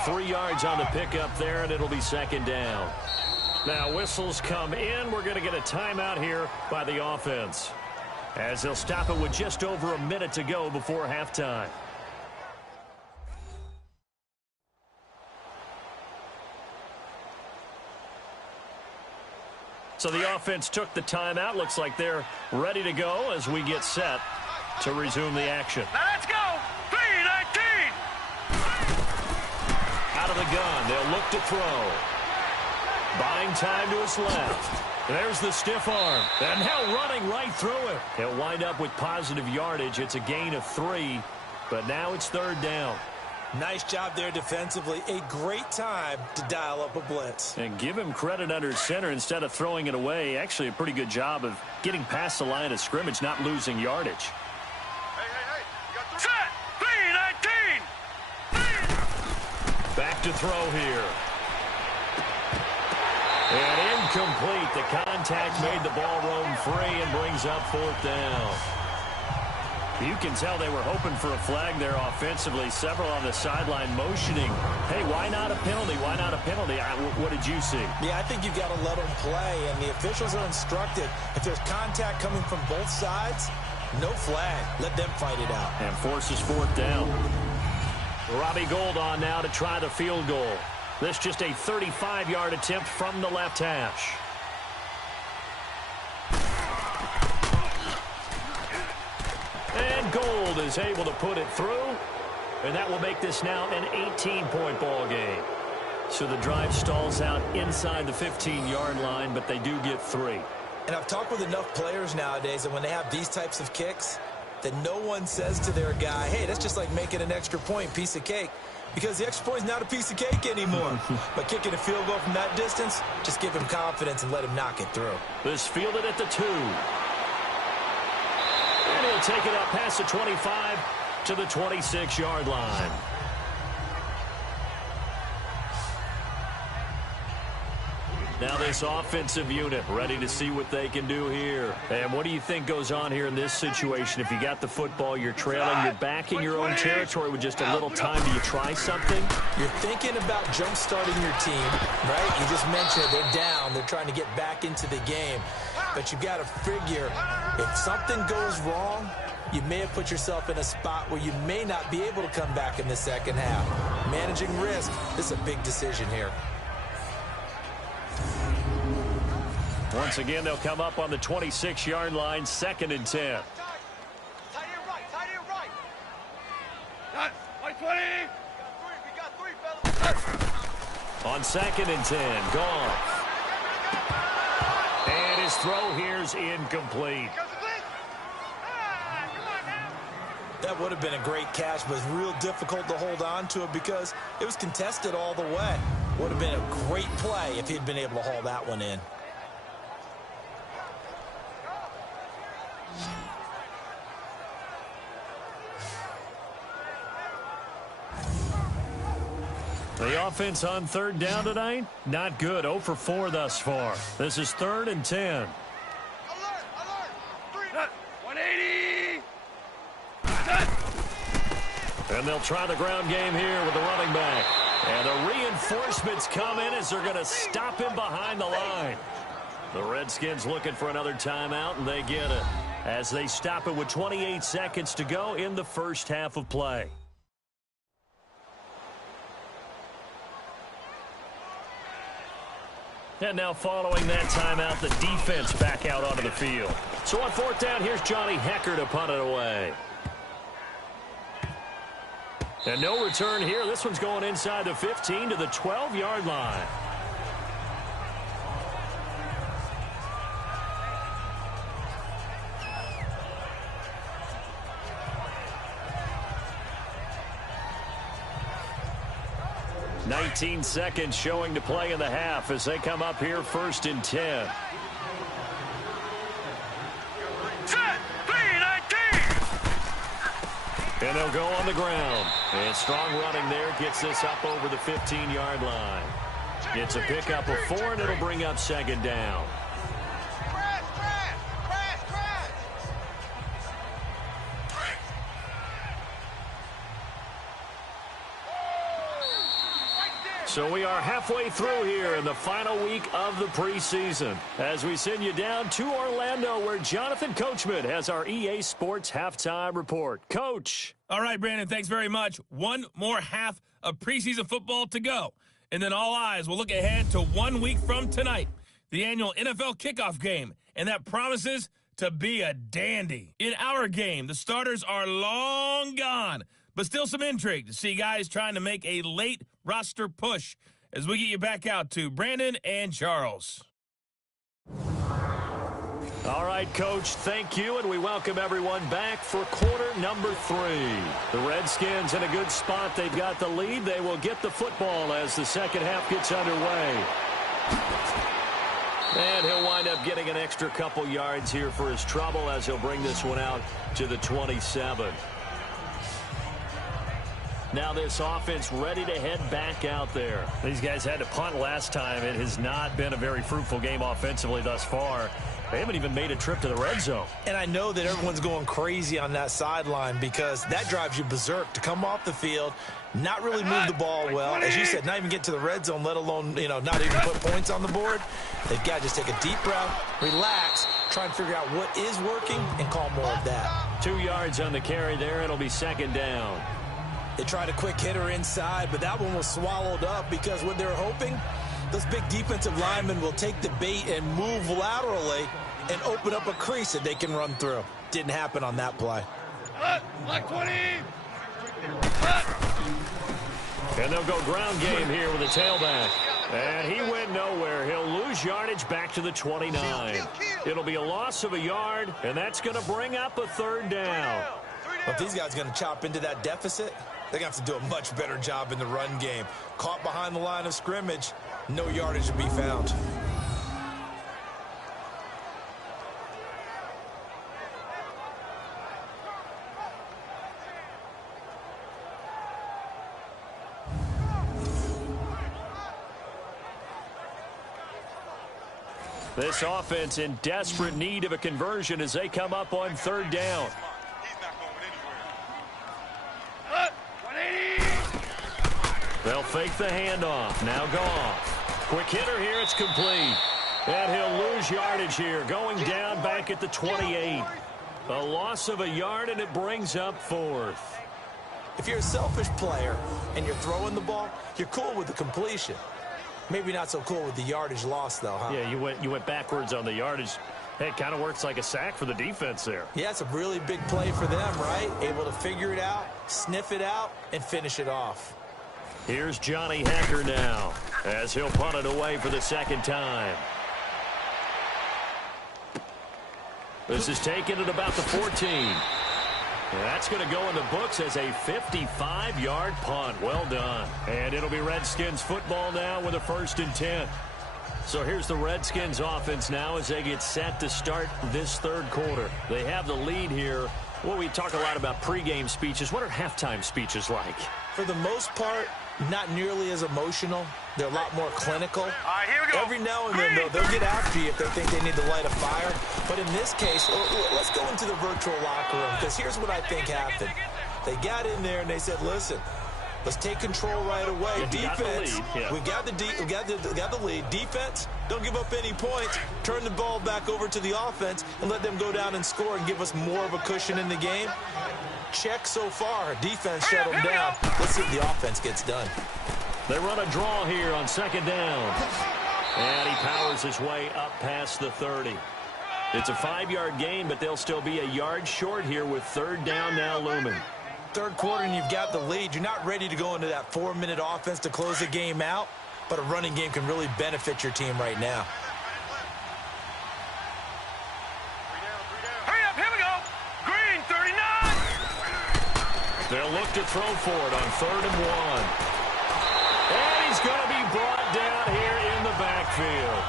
3 yards on the pickup there, and it'll be 2nd down. Now whistles come in. We're going to get a timeout here by the offense, as they'll stop it with just over a minute to go before halftime. So the offense took the timeout. Looks like they're ready to go as we get set to resume the action. Now let's go. 3-19. Out of the gun. They'll look to throw. Buying time to his left. There's the stiff arm. And now running right through it. He'll wind up with positive yardage. It's a gain of 3, but now it's 3rd down. Nice job there defensively. A great time to dial up a blitz. And give him credit under center instead of throwing it away. Actually a pretty good job of getting past the line of scrimmage, not losing yardage. Hey. Set. 3-19. Back to throw here. And incomplete. The contact made the ball roam free and brings up 4th down. You can tell they were hoping for a flag there offensively. Several on the sideline motioning. Hey, why not a penalty? Why not a penalty? What did you see? Yeah, I think you've got to let them play, and the officials are instructed. If there's contact coming from both sides, no flag. Let them fight it out. And forces 4th down. Robbie Gould on now to try the field goal. This just a 35-yard attempt from the left hash. And Gould is able to put it through, and that will make this now an 18-point ball game. So the drive stalls out inside the 15-yard line, but they do get 3. And I've talked with enough players nowadays that when they have these types of kicks, that no one says to their guy, hey, that's just like making an extra point, piece of cake. Because the extra point is not a piece of cake anymore. But kicking a field goal from that distance, just give him confidence and let him knock it through. This fielded at the 2. And he'll take it up past the 25 to the 26-yard line. Now this offensive unit ready to see what they can do here. And what do you think goes on here in this situation? If you got the football, you're trailing, you're back in your own territory with just a little time. Do you try something? You're thinking about jump-starting your team, right? You just mentioned it. They're down. They're trying to get back into the game. But you've got to figure, if something goes wrong, you may have put yourself in a spot where you may not be able to come back in the second half. Managing risk, this is a big decision here. Once again, they'll come up on the 26-yard line, 2nd and 10. Tight end right, tight end right. Got 20. We got three, fellas. On 2nd and 10, gone. And his throw here's incomplete. That would have been a great catch, but it's real difficult to hold on to it because it was contested all the way. Would have been a great play if he'd been able to haul that one in. The offense on 3rd down tonight, not good. 0 for 4 thus far. This is 3rd and 10. Alert, alert. 180. And they'll try the ground game here with the running back. And the reinforcements come in as they're going to stop him behind the line. The Redskins looking for another timeout, and they get it as they stop it with 28 seconds to go in the first half of play. And now following that timeout, the defense back out onto the field. So on 4th down, here's Johnny Hecker to punt it away. And no return here. This one's going inside the 15 to the 12-yard line. .19 showing to play in the half as they come up here 1st and 10. Set. 3-19. And they'll go on the ground. And strong running there gets this up over the 15-yard line. It's a pickup of 4, and it'll bring up 2nd down. Crash, crash, crash, crash. So we are halfway through here in the final week of the preseason as we send you down to Orlando where Jonathan Coachman has our EA Sports halftime report. Coach. All right, Brandon, thanks very much. One more half of preseason football to go. And then all eyes will look ahead to 1 week from tonight, the annual NFL kickoff game. And that promises to be a dandy. In our game, the starters are long gone, but still some intrigue to see guys trying to make a late roster push as we get you back out to Brandon and Charles. All right, Coach, thank you, and we welcome everyone back for quarter number 3. The Redskins in a good spot. They've got the lead. They will get the football as the second half gets underway. And he'll wind up getting an extra couple yards here for his trouble as he'll bring this one out to the 27. Now this offense ready to head back out there. These guys had to punt last time. It has not been a very fruitful game offensively thus far. They haven't even made a trip to the red zone. And I know that everyone's going crazy on that sideline because that drives you berserk to come off the field, not really move the ball well. As you said, not even get to the red zone, let alone, not even put points on the board. They've got to just take a deep breath, relax, try and figure out what is working, and call more of that. 2 yards on the carry there. It'll be second down. They tried a quick hitter inside, but that one was swallowed up because what they're hoping, those big defensive linemen will take the bait and move laterally and open up a crease that they can run through. Didn't happen on that play. Black 20. And they'll go ground game here with a tailback. And he went nowhere. He'll lose yardage back to the 29. It'll be a loss of a yard, and that's going to bring up a third down. But if these guys are going to chop into that deficit, they're going to have to do a much better job in the run game. Caught behind the line of scrimmage, no yardage to be found. This offense in desperate need of a conversion as they come up on third down. They'll fake the handoff. Now gone. Quick hitter here. It's complete. And he'll lose yardage here. Going down back at the 28. A loss of a yard, and it brings up fourth. If you're a selfish player and you're throwing the ball, you're cool with the completion. Maybe not so cool with the yardage loss, though, huh? Yeah, you went backwards on the yardage. Hey, it kind of works like a sack for the defense there. Yeah, it's a really big play for them, right? Able to figure it out, sniff it out, and finish it off. Here's Johnny Hacker now as he'll punt it away for the second time. This is taken at about the 14. That's going to go in the books as a 55-yard punt. Well done. And it'll be Redskins football now with a 1st and 10. So here's the Redskins offense now as they get set to start this third quarter. They have the lead here. Well, we talk a lot about pregame speeches. What are halftime speeches like? For the most part, not nearly as emotional. They're a lot more clinical. All right, here we go. Every now and then, though, they'll get after you if they think they need to light a fire. But in this case, let's go into the virtual locker room, because here's what I think happened. They got in there and they said, listen, let's take control right away. Defense, we got the lead. Defense, don't give up any points. Turn the ball back over to the offense and let them go down and score and give us more of a cushion in the game. Check so far. Defense shut them down. Let's see if the offense gets done. They run a draw here on 2nd down. And he powers his way up past the 30. It's a 5-yard gain, but they'll still be a yard short here with 3rd down now looming. Third quarter and you've got the lead. You're not ready to go into that 4-minute offense to close the game out, but a running game can really benefit your team right now. Hurry up, here we go. Green, 39. They'll look to throw for it on 3rd and 1. And he's going to be brought down here in the backfield.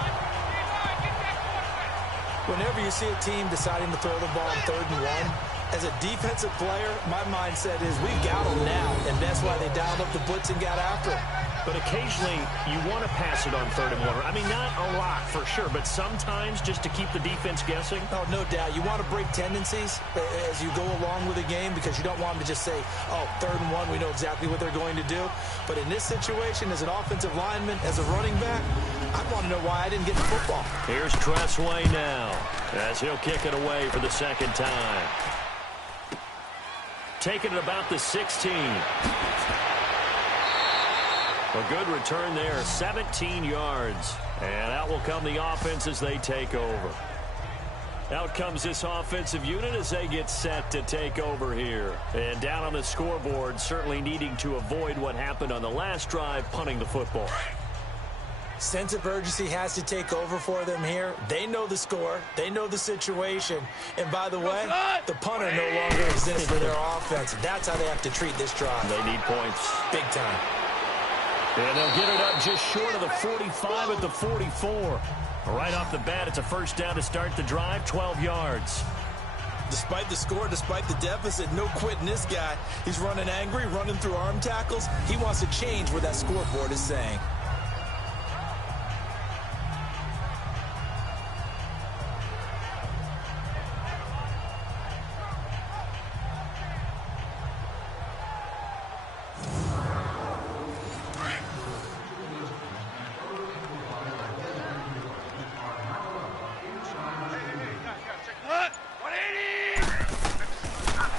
Whenever you see a team deciding to throw the ball on 3rd and 1, as a defensive player, my mindset is we've got them now, and that's why they dialed up the blitz and got after it. But occasionally, you want to pass it on 3rd and 1. I mean, not a lot for sure, but sometimes just to keep the defense guessing. Oh, no doubt. You want to break tendencies as you go along with a game because you don't want them to just say, oh, 3rd and 1, we know exactly what they're going to do. But in this situation, as an offensive lineman, as a running back, I want to know why I didn't get the football. Here's Tressway now as he'll kick it away for the 2nd time. Taking it about the 16. A good return there, 17 yards. And out will come the offense as they take over. Out comes this offensive unit as they get set to take over here. And down on the scoreboard, certainly needing to avoid what happened on the last drive, punting the football. Sense of urgency has to take over for them here. They know the score. They know the situation. And by the way, the punter no longer exists for their offense. That's how they have to treat this drive. They need points. Big time. And they'll get it up just short of the 45 at the 44. Right off the bat, it's a 1st down to start the drive, 12 yards. Despite the score, despite the deficit, no quitting this guy. He's running angry, running through arm tackles. He wants to change what that scoreboard is saying.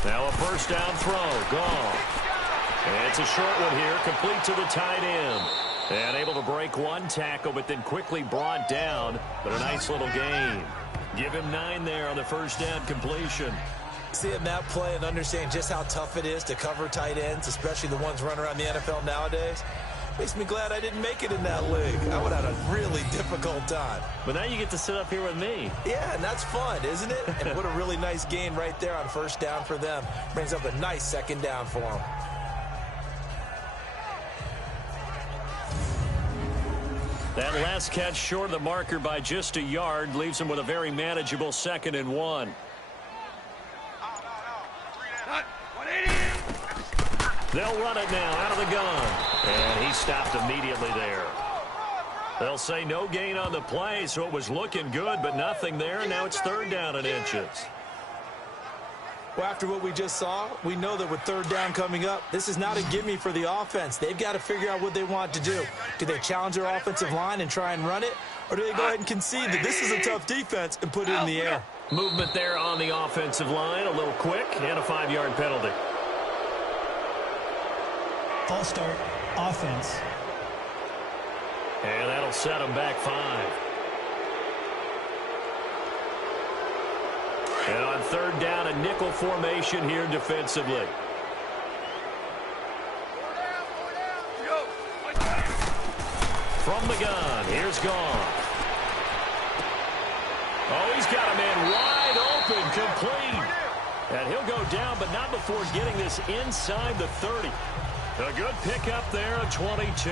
Now a 1st down throw, gone. And it's a short one here, complete to the tight end. And able to break one tackle, but then quickly brought down. But a nice little gain. Give him 9 there on the 1st down completion. Seeing that play and understand just how tough it is to cover tight ends, especially the ones running around the NFL nowadays, makes me glad I didn't make it in that league. I would have had a really difficult time. But now you get to sit up here with me. Yeah, and that's fun, isn't it? And what a really nice gain right there on 1st down for them. Brings up a nice 2nd down for them. That last catch short of the marker by just a yard leaves him with a very manageable 2nd and 1. They'll run it now out of the gun. And he stopped immediately there. They'll say no gain on the play, so it was looking good, but nothing there. Now it's 3rd down and inches. Well, after what we just saw, we know that with 3rd down coming up, this is not a gimme for the offense. They've got to figure out what they want to do. Do they challenge their offensive line and try and run it? Or do they go ahead and concede that this is a tough defense and put it in the air? Movement there on the offensive line, a little quick, and a 5-yard penalty. False start, offense. And that'll set them back 5. And on third down, a nickel formation here defensively. From the gun, here's Goff. Oh, he's got a man wide open, complete. And he'll go down, but not before getting this inside the 30. A good pickup there, a 22.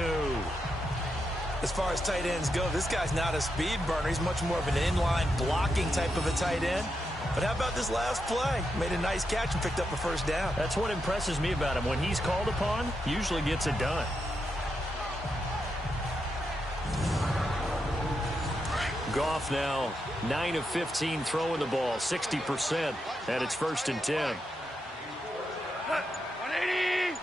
As far as tight ends go, this guy's not a speed burner. He's much more of an inline blocking type of a tight end. But how about this last play? Made a nice catch and picked up a first down. That's what impresses me about him. When he's called upon, usually gets it done. Goff now 9 of 15 throwing the ball, 60%, and it's 1st and 10. 180.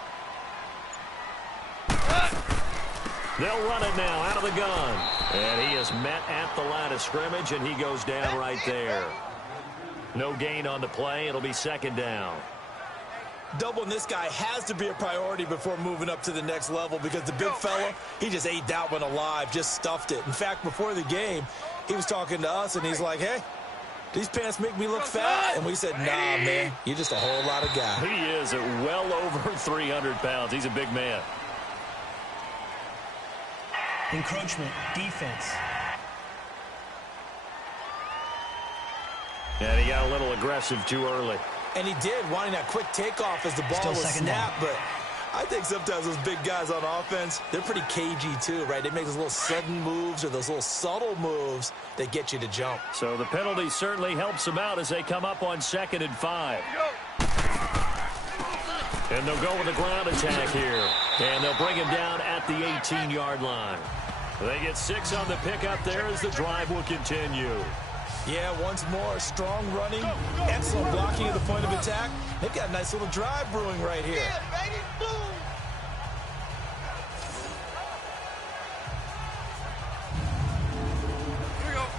They'll run it now out of the gun. And he is met at the line of scrimmage, and he goes down right there. No gain on the play. It'll be 2nd down. Doubling this guy has to be a priority before moving up to the next level because the big fella, he just ate that one alive, just stuffed it. In fact, before the game, he was talking to us, and he's like, hey, these pants make me look fat. And we said, nah, man, you're just a whole lot of guy. He is at well over 300 pounds. He's a big man. Encroachment, defense. And he got a little aggressive too early. And he did, wanting that quick takeoff as the ball Still was second snapped. down. But I think sometimes those big guys on offense, they're pretty cagey too, right? They make those little sudden moves or those little subtle moves that get you to jump. So the penalty certainly helps them out as they come up on 2nd and 5. And they'll go with a ground attack here. And they'll bring him down at the 18-yard line. They get 6 on the pickup there as the drive will continue. Yeah, once more, strong running, excellent blocking at the point of attack. They've got a nice little drive brewing right here.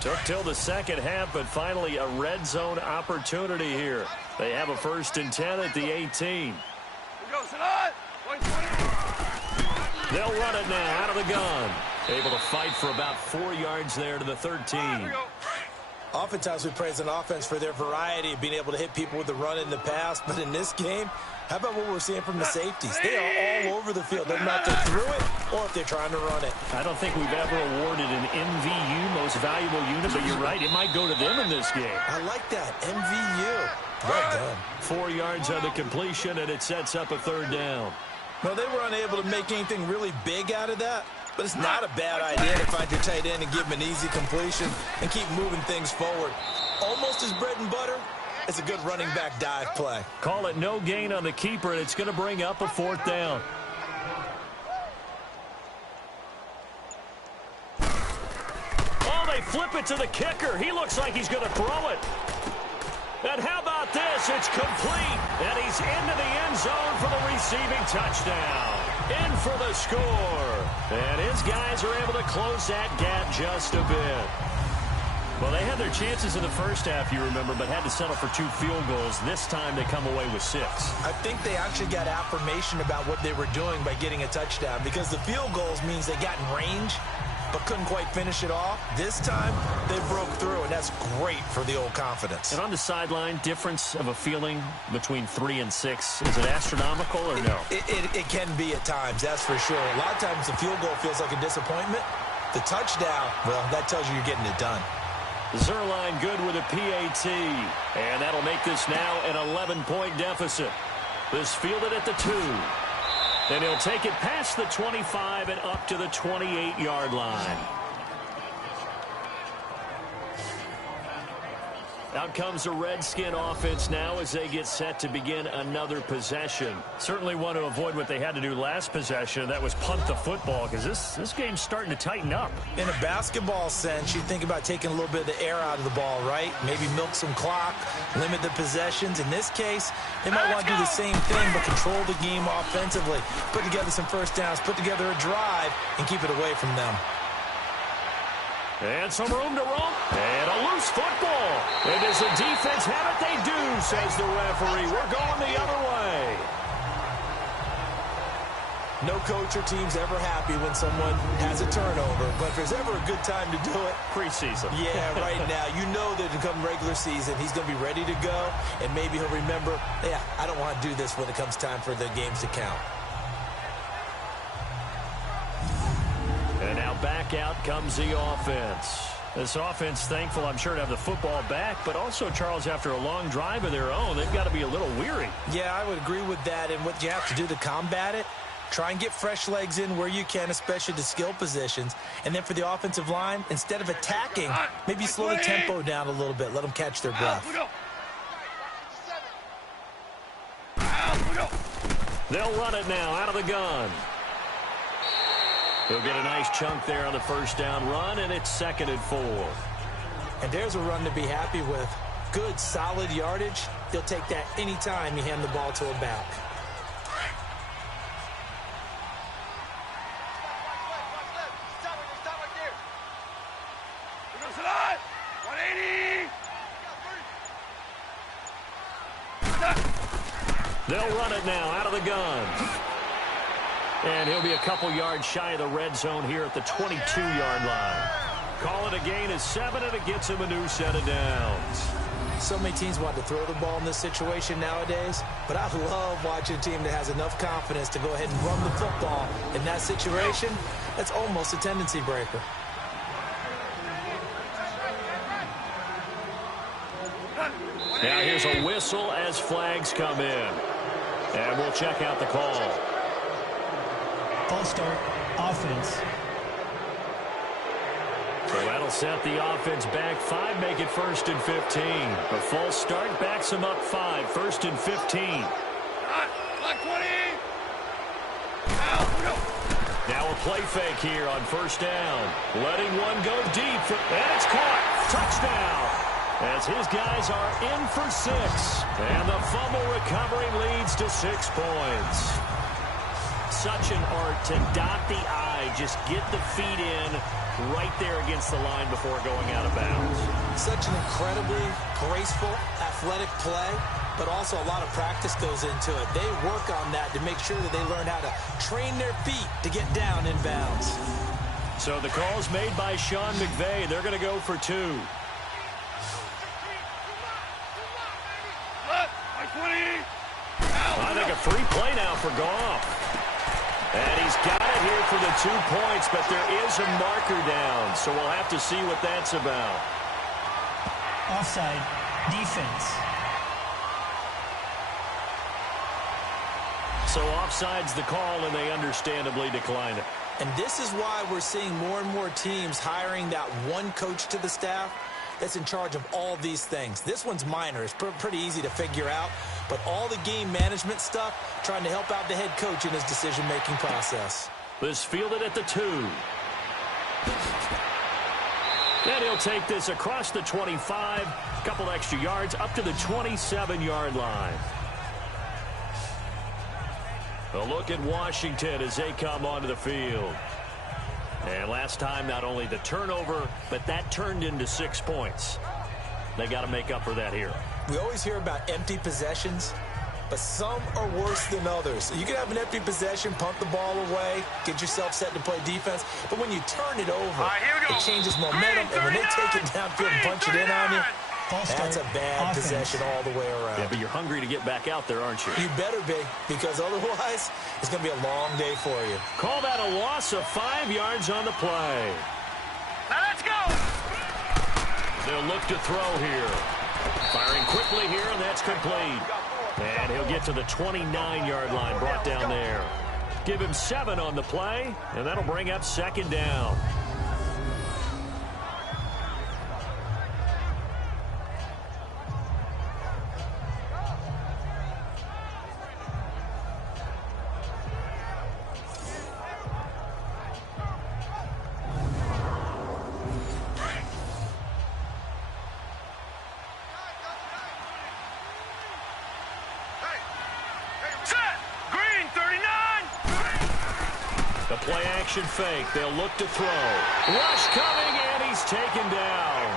Took till the second half, but finally a red zone opportunity here. They have a 1st and 10 at the 18. They'll run it now out of the gun. Able to fight for about 4 yards there to the 13. Oftentimes we praise an offense for their variety of being able to hit people with the run in the pass, but in this game, how about what we're seeing from the safeties? They are all over the field. They're not to throw it or if they're trying to run it. I don't think we've ever awarded an MVU, most valuable unit, but you're right, it might go to them in this game. I like that, MVU. Well done. 4 yards on the completion, and it sets up a 3rd down. Well, they were unable to make anything really big out of that. But it's not a bad idea to find your tight end and give him an easy completion and keep moving things forward. Almost his bread and butter. It's a good running back dive play. Call it no gain on the keeper, and it's going to bring up a 4th down. Oh, they flip it to the kicker. He looks like he's going to throw it. And how about this? It's complete. And he's into the end zone for the receiving touchdown. In for the score. And his guys are able to close that gap just a bit. Well, they had their chances in the first half, you remember, but had to settle for 2 field goals. This time they come away with 6. I think they actually got affirmation about what they were doing by getting a touchdown because the field goals means they got in range but couldn't quite finish it off. This time, they broke through, and that's great for the old confidence. And on the sideline, difference of a feeling between 3 and 6, is it astronomical or no? It can be at times, that's for sure. A lot of times the field goal feels like a disappointment. The touchdown, well, that tells you you're getting it done. Zerline good with a PAT, and that'll make this now an 11-point deficit. This fielded at the 2. And he'll take it past the 25 and up to the 28-yard line. Out comes the Redskin offense now as they get set to begin another possession. Certainly want to avoid what they had to do last possession. That was punt the football because this game's starting to tighten up. In a basketball sense, you think about taking a little bit of the air out of the ball, right? Maybe milk some clock, limit the possessions. In this case, they might want to do the same thing but control the game offensively. Put together some first downs, put together a drive, and keep it away from them. And some room to roam. And a loose football. And does the defense have it? They do, says the referee. We're going the other way. No coach or team's ever happy when someone has a turnover, but if there's ever a good time to do it, preseason. Yeah, right now. You know that come regular season, he's going to be ready to go, and maybe he'll remember, yeah, I don't want to do this when it comes time for the games to count. And now back out comes the offense. This offense, thankful, I'm sure, to have the football back, but also, Charles, after a long drive of their own, they've got to be a little weary. Yeah, I would agree with that, and what you have to do to combat it, try and get fresh legs in where you can, especially the skill positions. And then for the offensive line, instead of attacking, maybe slow the tempo down a little bit. Let them catch their breath. They'll run it now out of the gun. He'll get a nice chunk there on the first down run, and it's 2nd and 4. And there's a run to be happy with. Good, solid yardage. They'll take that anytime you hand the ball to a back. They'll run it now out of the gun. And he'll be a couple yards shy of the red zone here at the 22-yard line. Call it a gain of 7, and it gets him a new set of downs. So many teams want to throw the ball in this situation nowadays, but I love watching a team that has enough confidence to go ahead and run the football. In that situation, that's almost a tendency breaker. Now here's a whistle as flags come in. And we'll check out the call. False start, offense. So that'll set the offense back 5, make it 1st and 15. The false start backs him up 5, 1st and 15. Now a play fake here on 1st down. Letting one go deep, and it's caught. Touchdown. As his guys are in for 6. And the fumble recovery leads to 6 points. Such an art to dot the I, just get the feet in right there against the line before going out of bounds. Such an incredibly graceful, athletic play, but also a lot of practice goes into it. They work on that to make sure that they learn how to train their feet to get down in bounds. So the call's made by Sean McVay. They're going to go for 2. I think a free play now for Goff. And he's got it here for the 2 points, but there is a marker down, so we'll have to see what that's about. Offside, defense. So offside's the call, and they understandably decline it. And this is why we're seeing more and more teams hiring that one coach to the staff that's in charge of all these things. This one's minor. It's pretty easy to figure out. But all the game management stuff, trying to help out the head coach in his decision-making process. This fielded at the 2. And he'll take this across the 25, a couple extra yards, up to the 27-yard line. A look at Washington as they come onto the field. And last time, not only the turnover, but that turned into 6 points. They got to make up for that here. We always hear about empty possessions, but some are worse than others. You can have an empty possession, punt the ball away, get yourself set to play defense, but when you turn it over, it changes momentum, and when they take it downfield and punch it in on you, that's a bad possession all the way around. Yeah, but you're hungry to get back out there, aren't you? You better be, because otherwise, it's going to be a long day for you. Call that a loss of 5 yards on the play. Now let's go! They'll look to throw here. Firing quickly here, and that's complete. And he'll get to the 29-yard line, brought down there. Give him 7 on the play, and that'll bring up 2nd down. Play-action fake. They'll look to throw. Rush coming, and he's taken down.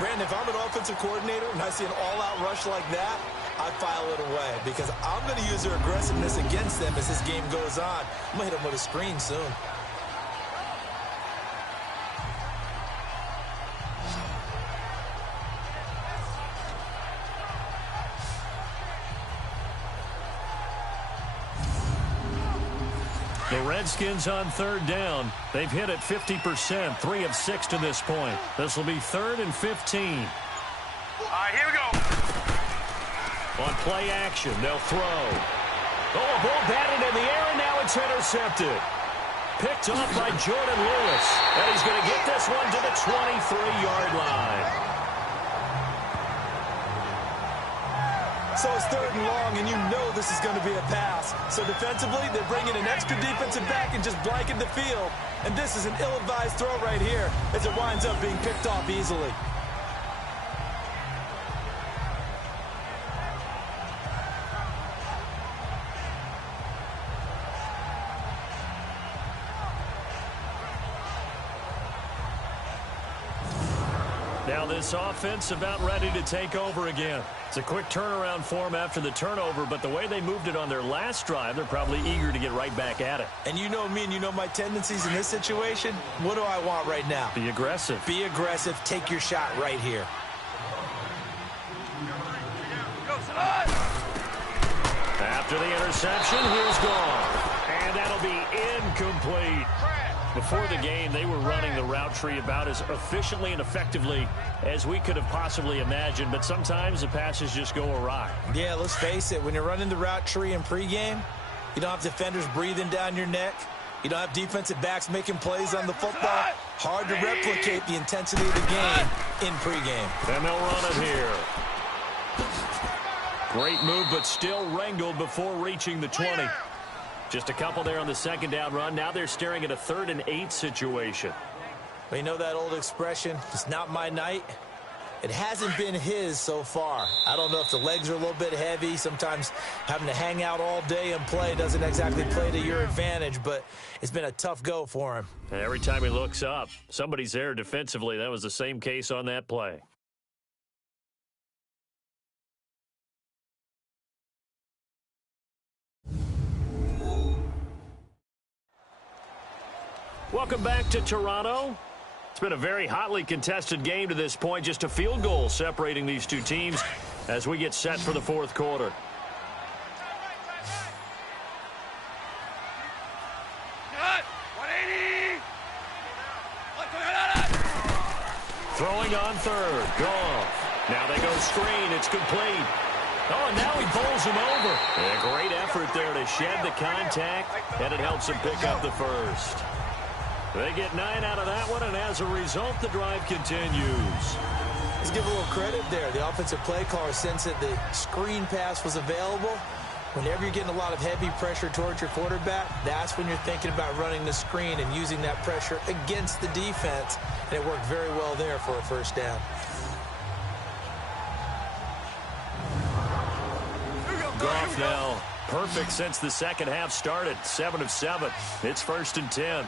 Brandon, if I'm an offensive coordinator and I see an all-out rush like that, I file it away because I'm going to use their aggressiveness against them as this game goes on. I'm going to hit them with a screen soon. The Redskins on third down. They've hit it 50%, 3 of 6 to this point. This will be 3rd and 15. All right, here we go. On play action, they'll throw. Oh, a ball batted in the air, and now it's intercepted. Picked off by Jordan Lewis. And he's going to get this one to the 23-yard line. So it's 3rd and long, and you know this is going to be a pass. So defensively, they're bringing an extra defensive back and just blanket the field. And this is an ill-advised throw right here as it winds up being picked off easily. Now this offense about ready to take over again. It's a quick turnaround for them after the turnover, but the way they moved it on their last drive, they're probably eager to get right back at it. And you know me and you know my tendencies in this situation. What do I want right now? Be aggressive. Be aggressive. Take your shot right here. After the interception, here's gone. And that'll be incomplete. Before the game, they were running the route tree about as efficiently and effectively as we could have possibly imagined, but sometimes the passes just go awry. Yeah, let's face it. When you're running the route tree in pregame, you don't have defenders breathing down your neck. You don't have defensive backs making plays on the football. Hard to replicate the intensity of the game in pregame. And they'll run it here. Great move, but still wrangled before reaching the 20. Just a couple there on the second down run. Now they're staring at a 3rd and 8 situation. Well, you know that old expression, it's not my night. It hasn't been his so far. I don't know if the legs are a little bit heavy. Sometimes having to hang out all day and play doesn't exactly play to your advantage, but it's been a tough go for him. Every time he looks up, somebody's there defensively. That was the same case on that play. Welcome back to Toronto. It's been a very hotly contested game to this point. Just a field goal separating these two teams as we get set for the 4th quarter. Throwing on 3rd. Goff. Now they go screen. It's complete. Oh, and now he bowls him over. A great effort there to shed the contact, and it helps him pick up the 1st. They get 9 out of that one, and as a result, the drive continues. Let's give a little credit there. The offensive play caller sensed that the screen pass was available. Whenever you're getting a lot of heavy pressure towards your quarterback, that's when you're thinking about running the screen and using that pressure against the defense. And it worked very well there for a 1st down. Goff now perfect since the second half started. 7 of 7. It's 1st and 10.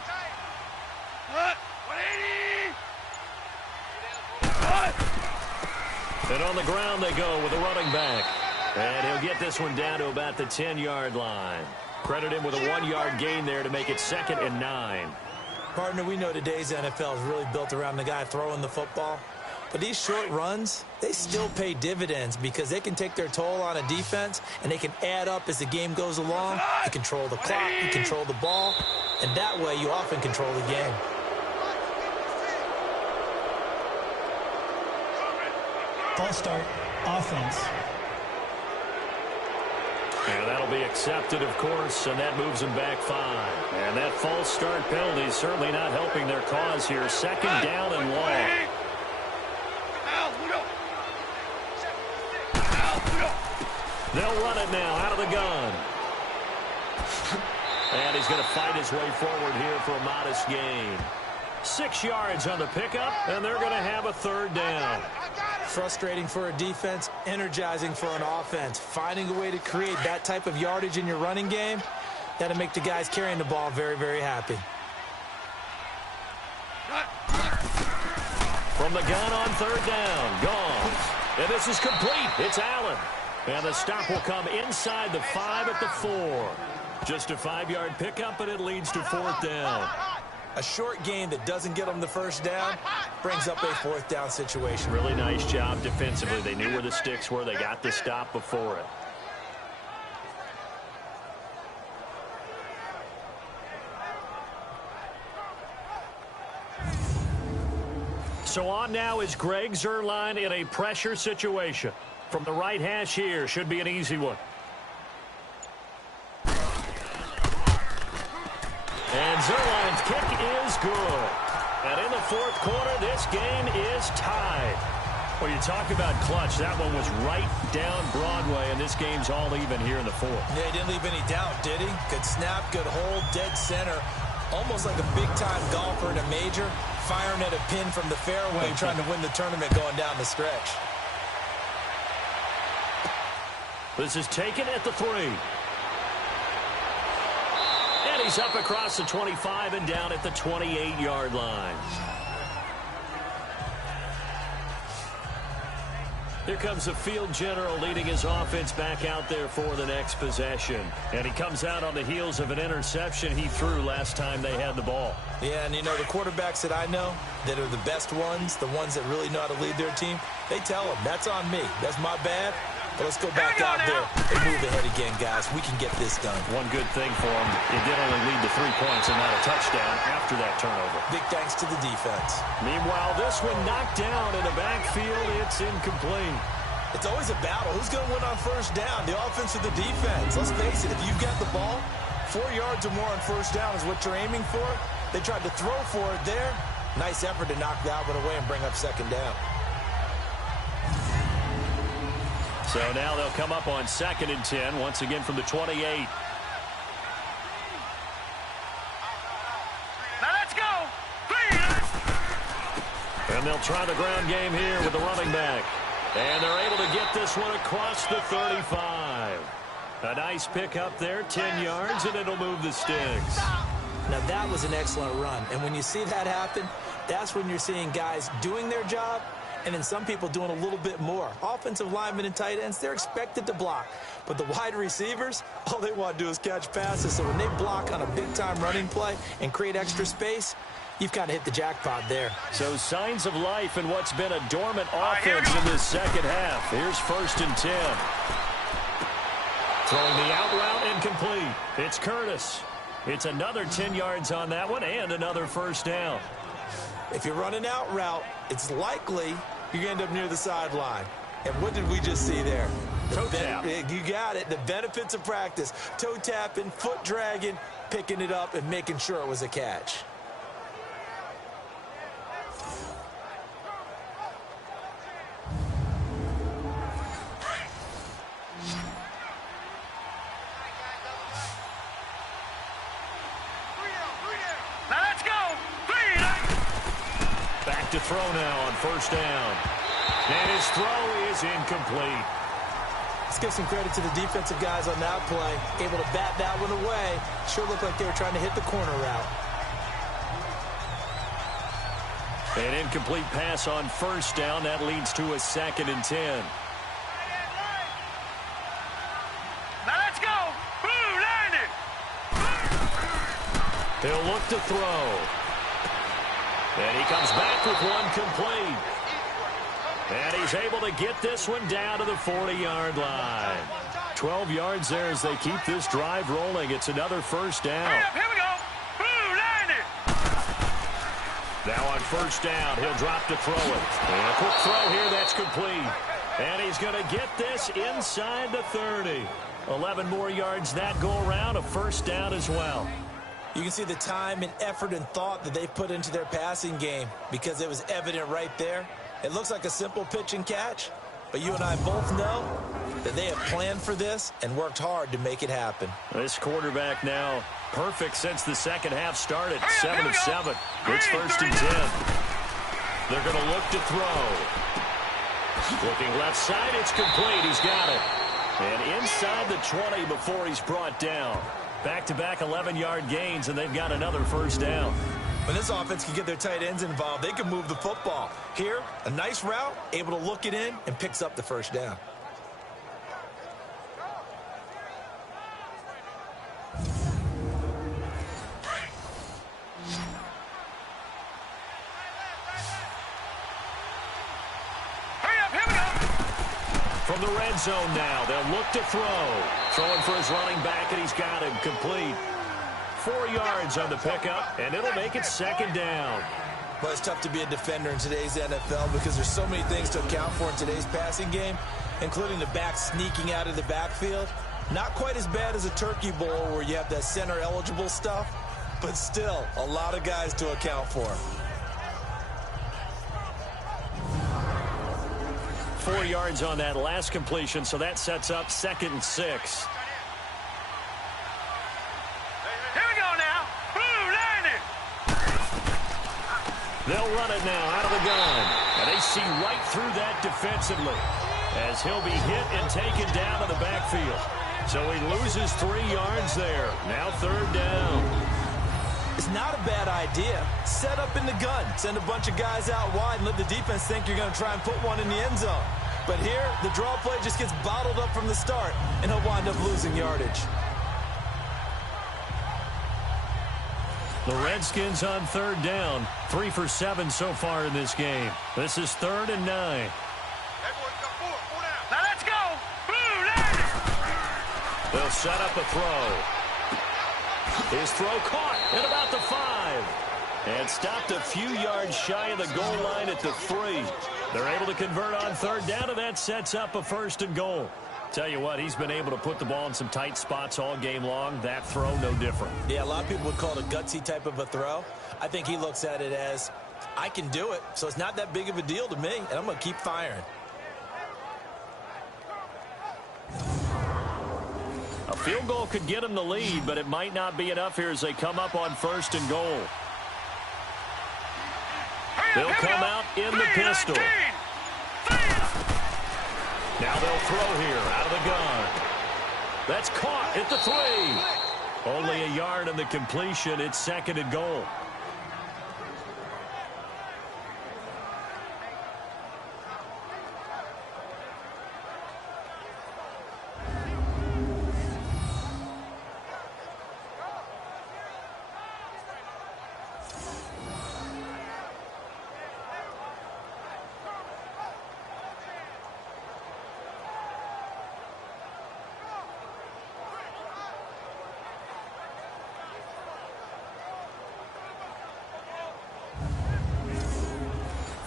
And on the ground they go with a running back. And he'll get this one down to about the 10-yard line. Credit him with a 1-yard gain there to make it 2nd and 9. Partner, we know today's NFL is really built around the guy throwing the football. But these short runs, they still pay dividends because they can take their toll on a defense and they can add up as the game goes along. You control the clock, you control the ball, and that way you often control the game. False start, offense. And that'll be accepted, of course, and that moves them back 5. And that false start penalty is certainly not helping their cause here. 2nd down and long. They'll run it now out of the gun. And he's going to fight his way forward here for a modest gain. 6 yards on the pickup, and they're going to have a 3rd down. Frustrating for a defense, energizing for an offense. Finding a way to create that type of yardage in your running game, that'll make the guys carrying the ball very, very happy. From the gun on 3rd down, gone. And this is complete. It's Allen. And the stop will come inside the 5 at the 4. Just a 5-yard pickup, and it leads to 4th down. A short gain that doesn't get them the first down brings up a 4th down situation. Really nice job defensively. They knew where the sticks were. They got the stop before it. So on now is Greg Zuerlein in a pressure situation. From the right hash here, should be an easy one. And Zuerlein's kick is good. And in the 4th quarter, this game is tied. When you talk about clutch, that one was right down Broadway, and this game's all even here in the 4th. Yeah, he didn't leave any doubt, did he? Good snap, good hold, dead center. Almost like a big-time golfer in a major, firing at a pin from the fairway, trying to win the tournament going down the stretch. This is taken at the 3. And he's up across the 25 and down at the 28-yard line. Here comes the field general leading his offense back out there for the next possession. And he comes out on the heels of an interception he threw last time they had the ball. Yeah, and you know, the quarterbacks that I know that are the best ones, the ones that really know how to lead their team, they tell them, that's on me. That's my bad. But let's go back out there and move ahead again, guys. We can get this done. One good thing for him, it did only lead to 3 points and not a touchdown after that turnover. Big thanks to the defense. Meanwhile, this one knocked down in the backfield. It's incomplete. It's always a battle. Who's going to win on first down, the offense or the defense? Let's face it, if you've got the ball, 4 yards or more on first down is what you're aiming for. They tried to throw for it there. Nice effort to knock that one away and bring up 2nd down. So now they'll come up on 2nd and 10, once again from the 28. Now let's go. And they'll try the ground game here with the running back. And they're able to get this one across the 35. A nice pick up there, 10 yards, and it'll move the sticks. Now that was an excellent run. And when you see that happen, that's when you're seeing guys doing their job, and then some people doing a little bit more. Offensive linemen and tight ends, they're expected to block. But the wide receivers, all they want to do is catch passes. So when they block on a big-time running play and create extra space, you've kind of hit the jackpot there. So signs of life in what's been a dormant offense in this second half. Here's 1st and 10. Throwing the out route incomplete. It's Curtis. It's another 10 yards on that one and another first down. If you're running out route, it's likely you end up near the sideline. And what did we just see there? Toe tap. You got it. The benefits of practice. Toe tapping, foot dragging, picking it up, and making sure it was a catch. Now let's go. Back to throw now on first down. And his throw is incomplete. Let's give some credit to the defensive guys on that play. Able to bat that one away. Sure looked like they were trying to hit the corner route. An incomplete pass on first down. That leads to a 2nd and 10. Now let's go. Line it. He'll look to throw. And he comes back with one complete. And he's able to get this one down to the 40-yard line. 12 yards there as they keep this drive rolling. It's another first down. Here we go. Line it. Now on first down, he'll drop to throw it. And a quick throw here, that's complete. And he's going to get this inside the 30. 11 more yards that go around, a first down as well. You can see the time and effort and thought that they put into their passing game because it was evident right there. It looks like a simple pitch and catch, but you and I both know that they have planned for this and worked hard to make it happen. This quarterback now perfect since the second half started. 7 of 7. It's 1st and 10. They're going to look to throw. Looking left side, it's complete. He's got it. And inside the 20 before he's brought down. Back-to-back 11-yard gains, and they've got another first down. When this offense can get their tight ends involved, they can move the football. Here, a nice route, able to look it in, and picks up the first down. from the red zone now. They'll look to throw. Throwing for his running back, and he's got him complete. 4 yards on the pickup, and it'll make it second down. Well, it's tough to be a defender in today's NFL because there's so many things to account for in today's passing game, including the back sneaking out of the backfield. Not quite as bad as a turkey bowl where you have that center-eligible stuff, but still a lot of guys to account for. 4 yards on that last completion, so that sets up 2nd and 6. Here we go now. Blue, line it. They'll run it now out of the gun. And they see right through that defensively as he'll be hit and taken down in the backfield. So he loses 3 yards there. Now 3rd down. It's not a bad idea. Set up in the gun. Send a bunch of guys out wide and let the defense think you're going to try and put one in the end zone. But here, the draw play just gets bottled up from the start, and he'll wind up losing yardage. The Redskins on 3rd down. 3 for 7 so far in this game. This is 3rd and 9. Now let's go. Blue, line it. They'll set up a throw. His throw caught at about the 5. And stopped a few yards shy of the goal line at the 3. They're able to convert on 3rd down, and that sets up a 1st and goal. Tell you what, he's been able to put the ball in some tight spots all game long. That throw, no different. Yeah, a lot of people would call it a gutsy type of a throw. I think he looks at it as, I can do it, so it's not that big of a deal to me, and I'm going to keep firing. A field goal could get him the lead, but it might not be enough here as they come up on 1st and goal. They'll come out in the pistol. Now they'll throw here out of the gun. That's caught at the 3. Only a yard in the completion. It's 2nd and goal.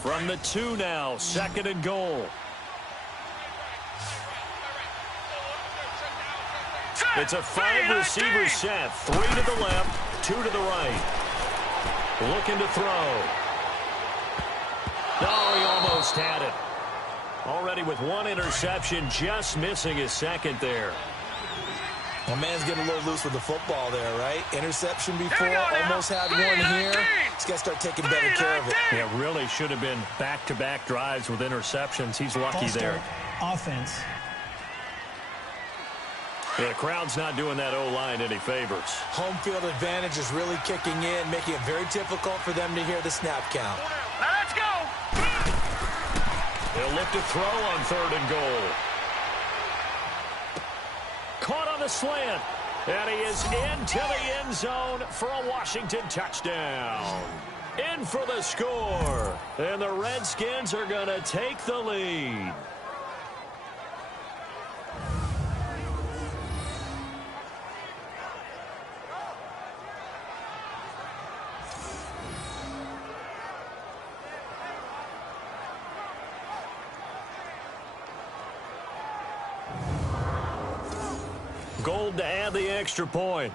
From the 2 now, 2nd and goal. It's a 5-receiver set. 3 to the left, 2 to the right. Looking to throw. No, he almost had it. Already with 1 interception, just missing his 2nd there. My man's getting a little loose with the football there, right? Interception before, almost had one here. He's got to start taking better care of it. Yeah, really should have been back-to-back drives with interceptions. He's lucky there. Offense. Yeah, the crowd's not doing that O-line any favors. Home field advantage is really kicking in, making it very difficult for them to hear the snap count. Now let's go. They'll look to throw on 3rd and goal. Caught on the slant. And he is into the end zone for a Washington touchdown. In for the score. And the Redskins are going to take the lead. Gold to add the extra point.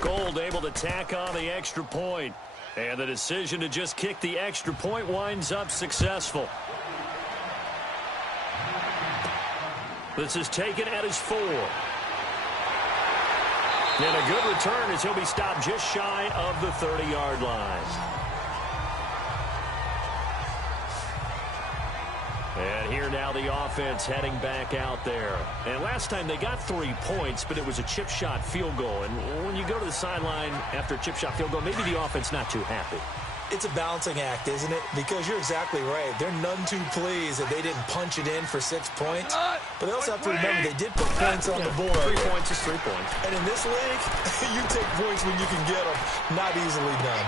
Gold able to tack on the extra point. And the decision to just kick the extra point winds up successful. This is taken at his 4. And a good return as he'll be stopped just shy of the 30-yard line. And here now the offense heading back out there. And last time they got 3 points, but it was a chip shot field goal. And when you go to the sideline after a chip shot field goal, maybe the offense not too happy. It's a balancing act, isn't it? Because you're exactly right. They're none too pleased that they didn't punch it in for 6 points. But they also have to remember they did put points on the board. 3 points is 3 points. And in this league, you take points when you can get them. Not easily done.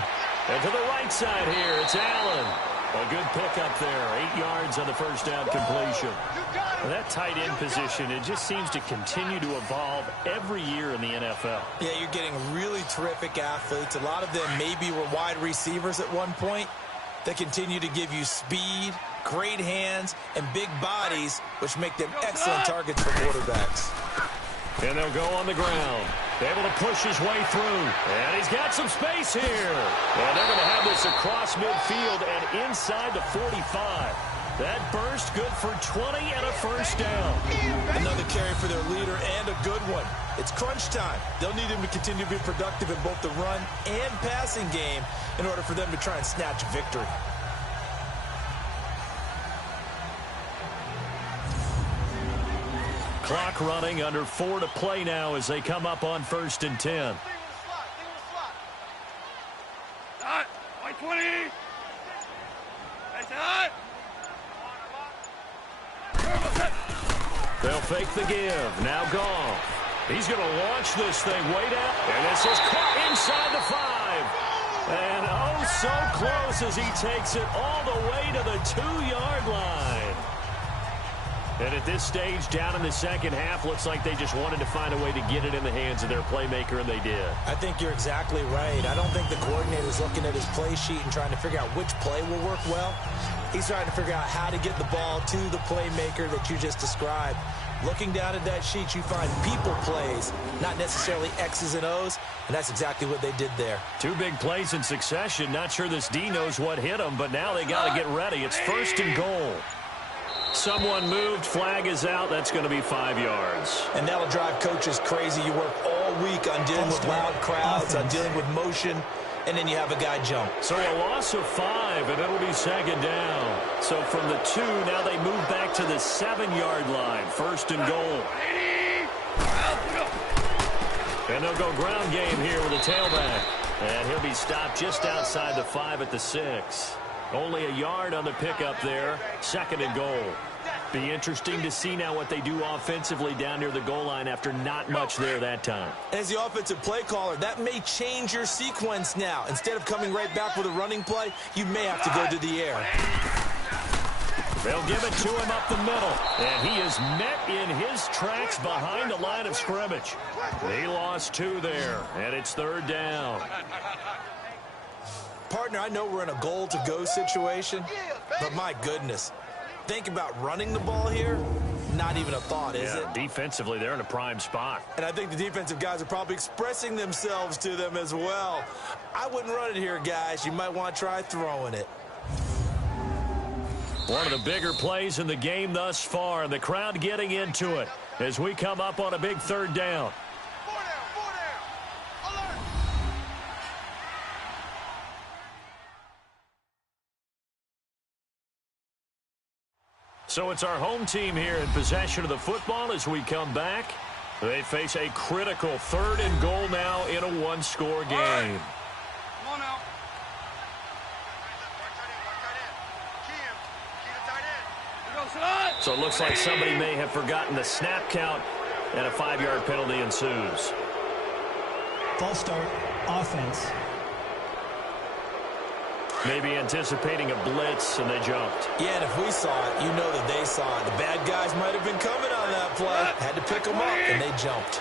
And to the right side here, it's Allen. A good pickup there. 8 yards on the first down completion. And that tight end position, it just seems to continue to evolve every year in the NFL. Yeah, you're getting really terrific athletes. A lot of them maybe were wide receivers at one point. They continue to give you speed, great hands, and big bodies, which make them excellent targets for quarterbacks. And they'll go on the ground. Able to push his way through. And he's got some space here. And they're going to have this across midfield and inside the 45. That burst good for 20 and a first down. Another carry for their leader and a good one. It's crunch time. They'll need him to continue to be productive in both the run and passing game in order for them to try and snatch victory. Clock running, under 4 to play now as they come up on 1st and 10. Hot, 20. That's hot. They'll fake the give. Now Goff. He's going to launch this thing way down. And this is caught inside the 5. And oh, so close as he takes it all the way to the 2-yard line. And at this stage, down in the second half, looks like they just wanted to find a way to get it in the hands of their playmaker, and they did. I think you're exactly right. I don't think the coordinator's looking at his play sheet and trying to figure out which play will work well. He's trying to figure out how to get the ball to the playmaker that you just described. Looking down at that sheet, you find people plays, not necessarily X's and O's, and that's exactly what they did there. 2 big plays in succession. Not sure this D knows what hit them, but now they got to get ready. It's 1st and goal. Someone moved, flag is out. That's going to be 5 yards. And that'll drive coaches crazy. You work all week on dealing with loud crowds, on dealing with motion, and then you have a guy jump. So a loss of 5, and it'll be 2nd down. So from the 2, now they move back to the 7-yard line. 1st and goal. And they'll go ground game here with a tailback. And he'll be stopped just outside the 5 at the 6. Only a yard on the pickup there. 2nd and goal. Be interesting to see now what they do offensively down near the goal line after not much there that time. As the offensive play caller, that may change your sequence now. Instead of coming right back with a running play, you may have to go to the air. They'll give it to him up the middle. And he is met in his tracks behind the line of scrimmage. He lost 2 there, and it's 3rd down. Partner, I know we're in a goal-to-go situation, but my goodness. Think about running the ball here. Not even a thought, is it? Defensively, they're in a prime spot. And I think the defensive guys are probably expressing themselves to them as well. I wouldn't run it here, guys. You might want to try throwing it. One of the bigger plays in the game thus far. The crowd getting into it as we come up on a big 3rd down. So it's our home team here in possession of the football as we come back. They face a critical 3rd and goal now in a 1-score game. Come on now. So it looks like somebody may have forgotten the snap count, and a 5-yard penalty ensues. False start, offense. Maybe anticipating a blitz, and they jumped. Yeah, and if we saw it, you know that they saw it. The bad guys might have been coming on that play. Had to pick them up, and they jumped.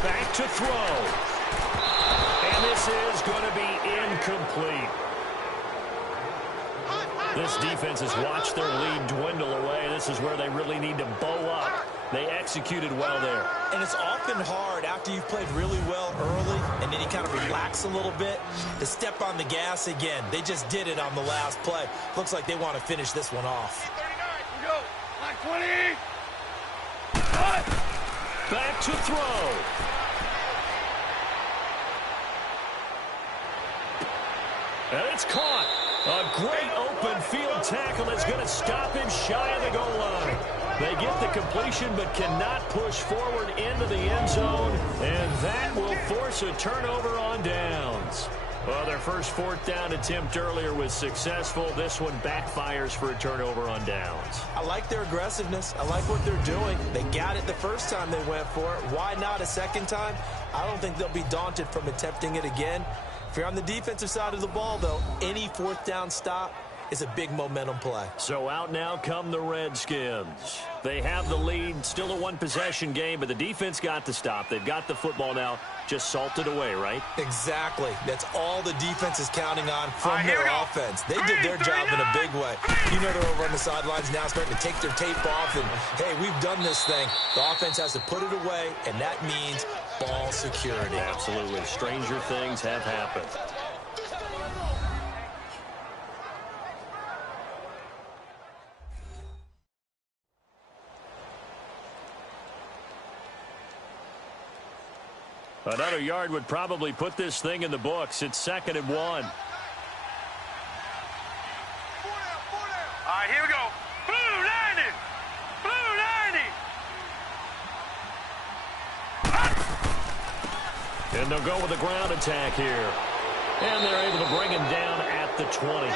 Back to throw. And this is going to be incomplete. This defense has watched their lead dwindle away. This is where they really need to bow up. They executed well there. And it's often hard after you've played really well early and then you kind of relax a little bit to step on the gas again. They just did it on the last play. Looks like they want to finish this one off. 39, go. Line 20. Back to throw. And it's caught. A great open field tackle that's going to stop him shy of the goal line. They get the completion but cannot push forward into the end zone, and that will force a turnover on downs. Well, their first fourth down attempt earlier was successful. This one backfires for a turnover on downs. I like their aggressiveness. I like what they're doing. They got it the first time they went for it. Why not a second time? I don't think they'll be daunted from attempting it again. If you're on the defensive side of the ball, though, any fourth down stop is a big momentum play. So out now come the Redskins. They have the lead, still a one-possession game, but the defense got the stop. They've got the football now, just salted away, right? Exactly. That's all the defense is counting on from their offense. They did their job in a big way. You know they're over on the sidelines now starting to take their tape off, and, hey, we've done this thing. The offense has to put it away, and that means ball security. Absolutely. Stranger things have happened. Another yard would probably put this thing in the books. It's 2nd and 1. All right, here we go. Blue 90. Blue 90. And they'll go with a ground attack here. And they're able to bring him down at the 20.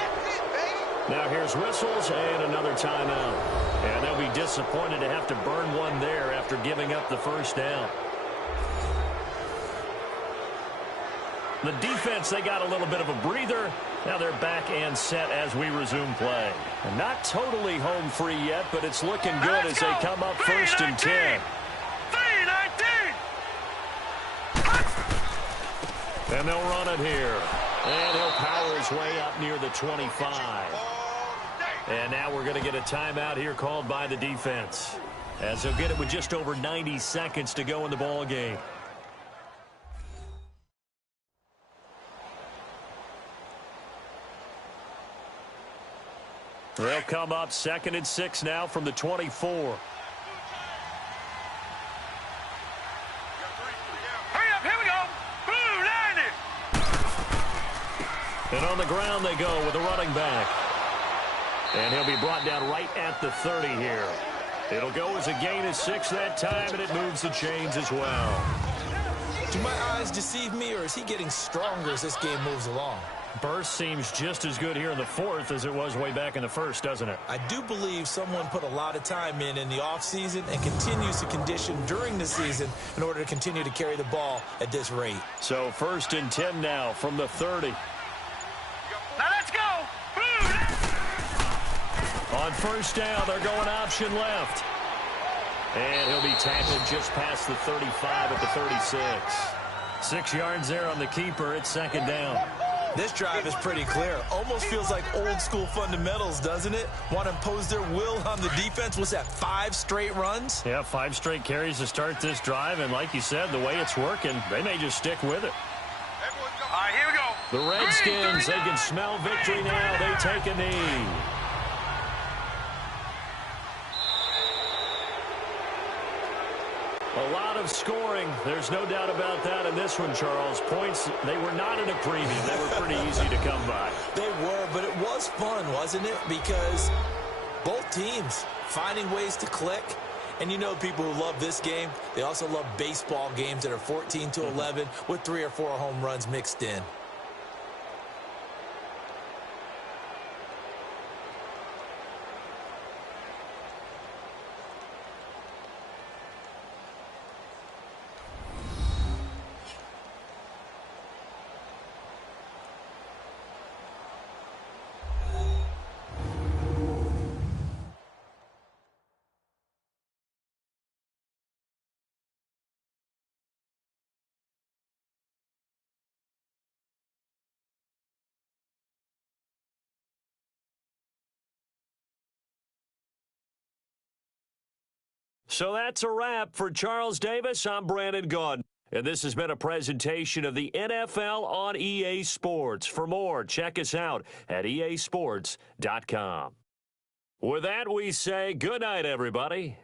Now here's whistles and another timeout. And they'll be disappointed to have to burn one there after giving up the first down. The defense, they got a little bit of a breather. Now they're back and set as we resume play. And not totally home free yet, but it's looking good as they come up 1st and 10. 3-19. And they'll run it here. And he'll power his way up near the 25. And now we're going to get a timeout here called by the defense, as they'll get it with just over 90 seconds to go in the ball game. They'll come up 2nd and 6 now from the 24. Hurry up, here we go. Blue 90. And on the ground they go with a running back. And he'll be brought down right at the 30 here. It'll go as a gain of 6 that time, and it moves the chains as well. Do my eyes deceive me, or is he getting stronger as this game moves along? Burst seems just as good here in the 4th as it was way back in the 1st, doesn't it? I do believe someone put a lot of time in the offseason and continues to condition during the season in order to continue to carry the ball at this rate. So 1st and 10 now from the 30. Now let's go. Blue. On 1st down, they're going option left. And he'll be tackled just past the 35 at the 36. 6 yards there on the keeper. It's 2nd down. This drive is pretty clear. Almost feels like old school fundamentals, doesn't it? Want to impose their will on the defense. Was that 5 straight runs? Yeah, 5 straight carries to start this drive. And like you said, the way it's working, they may just stick with it. All right, here we go. The Redskins, they can smell victory now. They take a knee. A lot of scoring. There's no doubt about that in this one, Charles. Points, they were not in a premium. They were pretty easy to come by. They were, but it was fun, wasn't it? Because both teams finding ways to click. And you know people who love this game, they also love baseball games that are 14-11 with 3 or 4 home runs mixed in. So that's a wrap for Charles Davis. I'm Brandon Gaudin. And this has been a presentation of the NFL on EA Sports. For more, check us out at easports.com. With that, we say good night, everybody.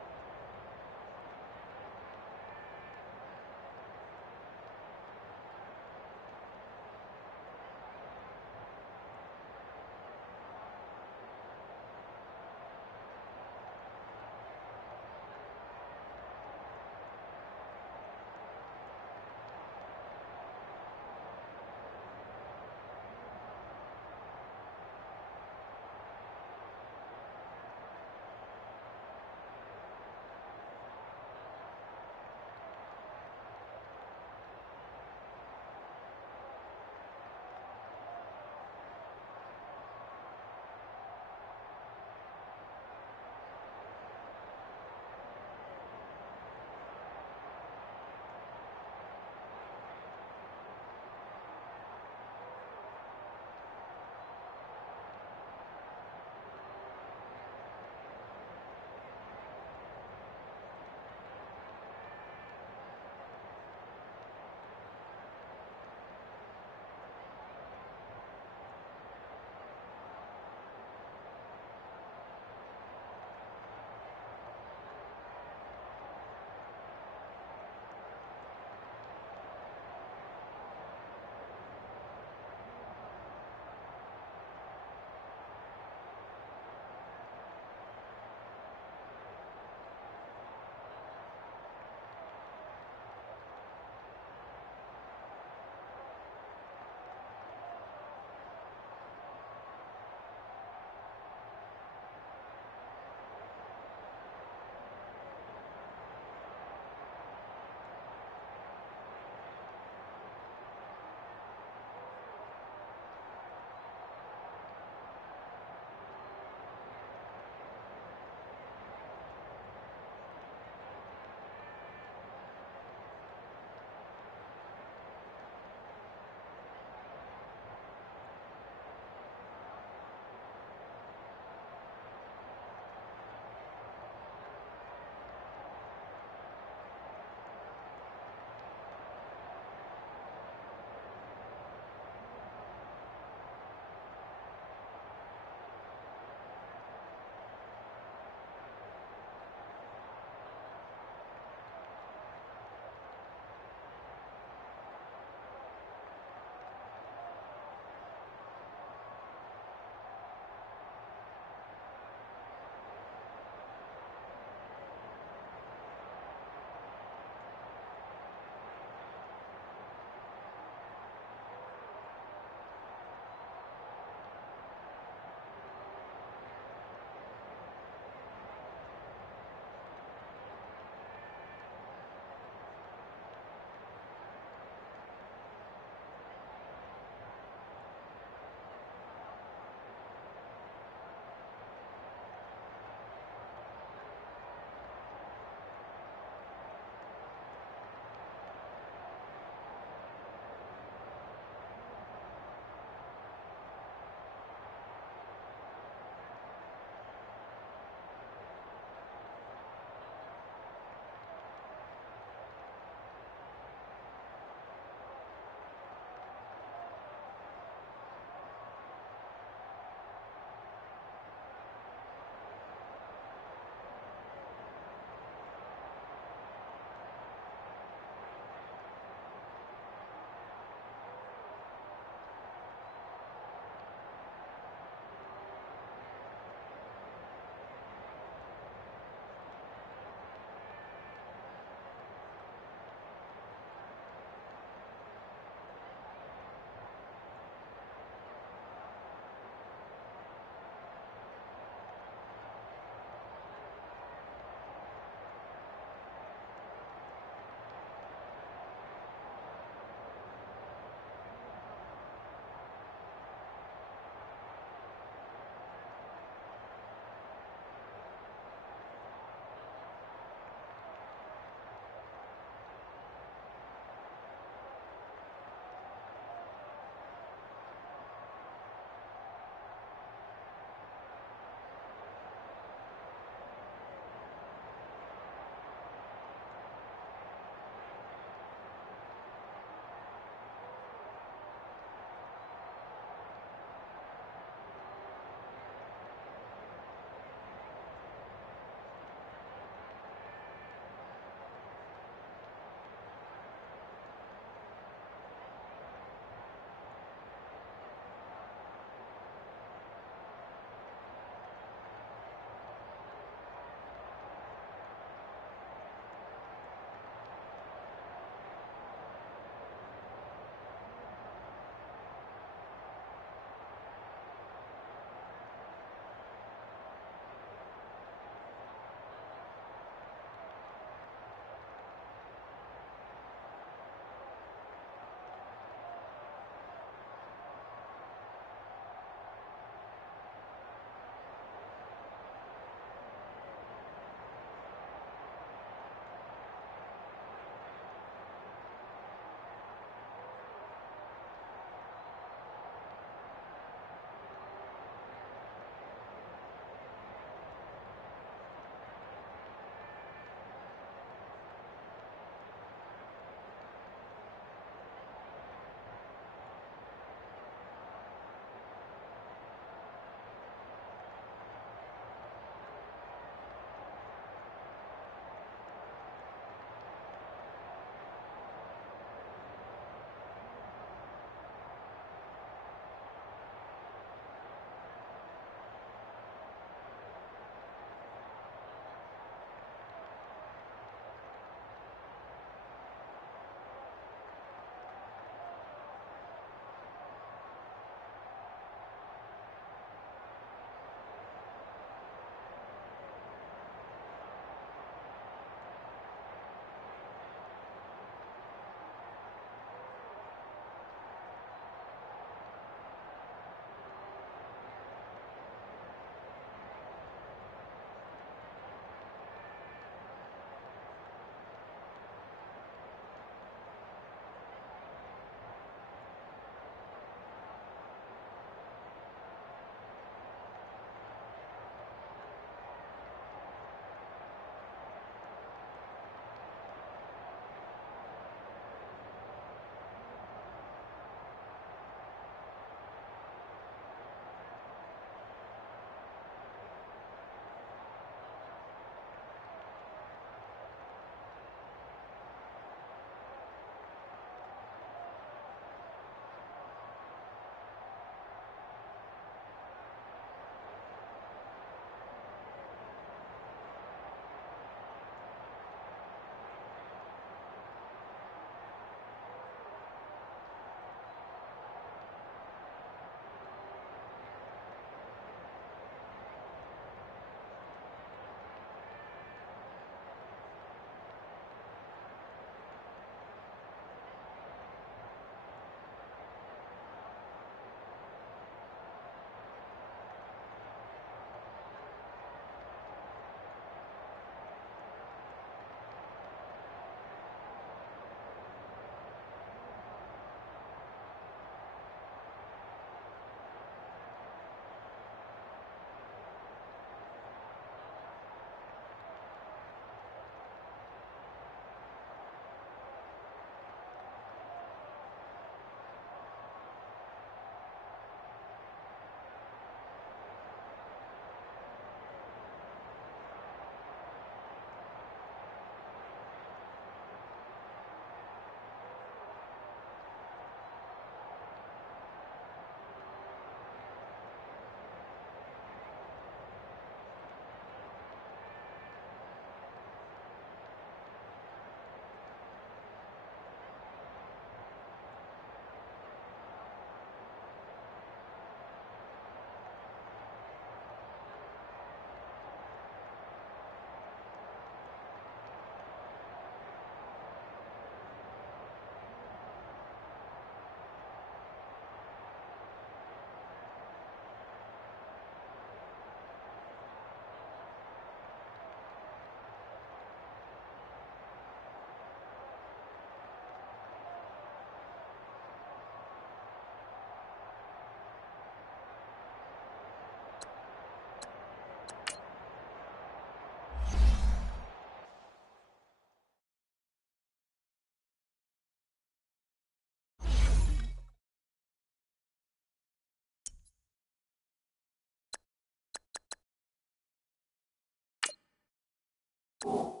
it.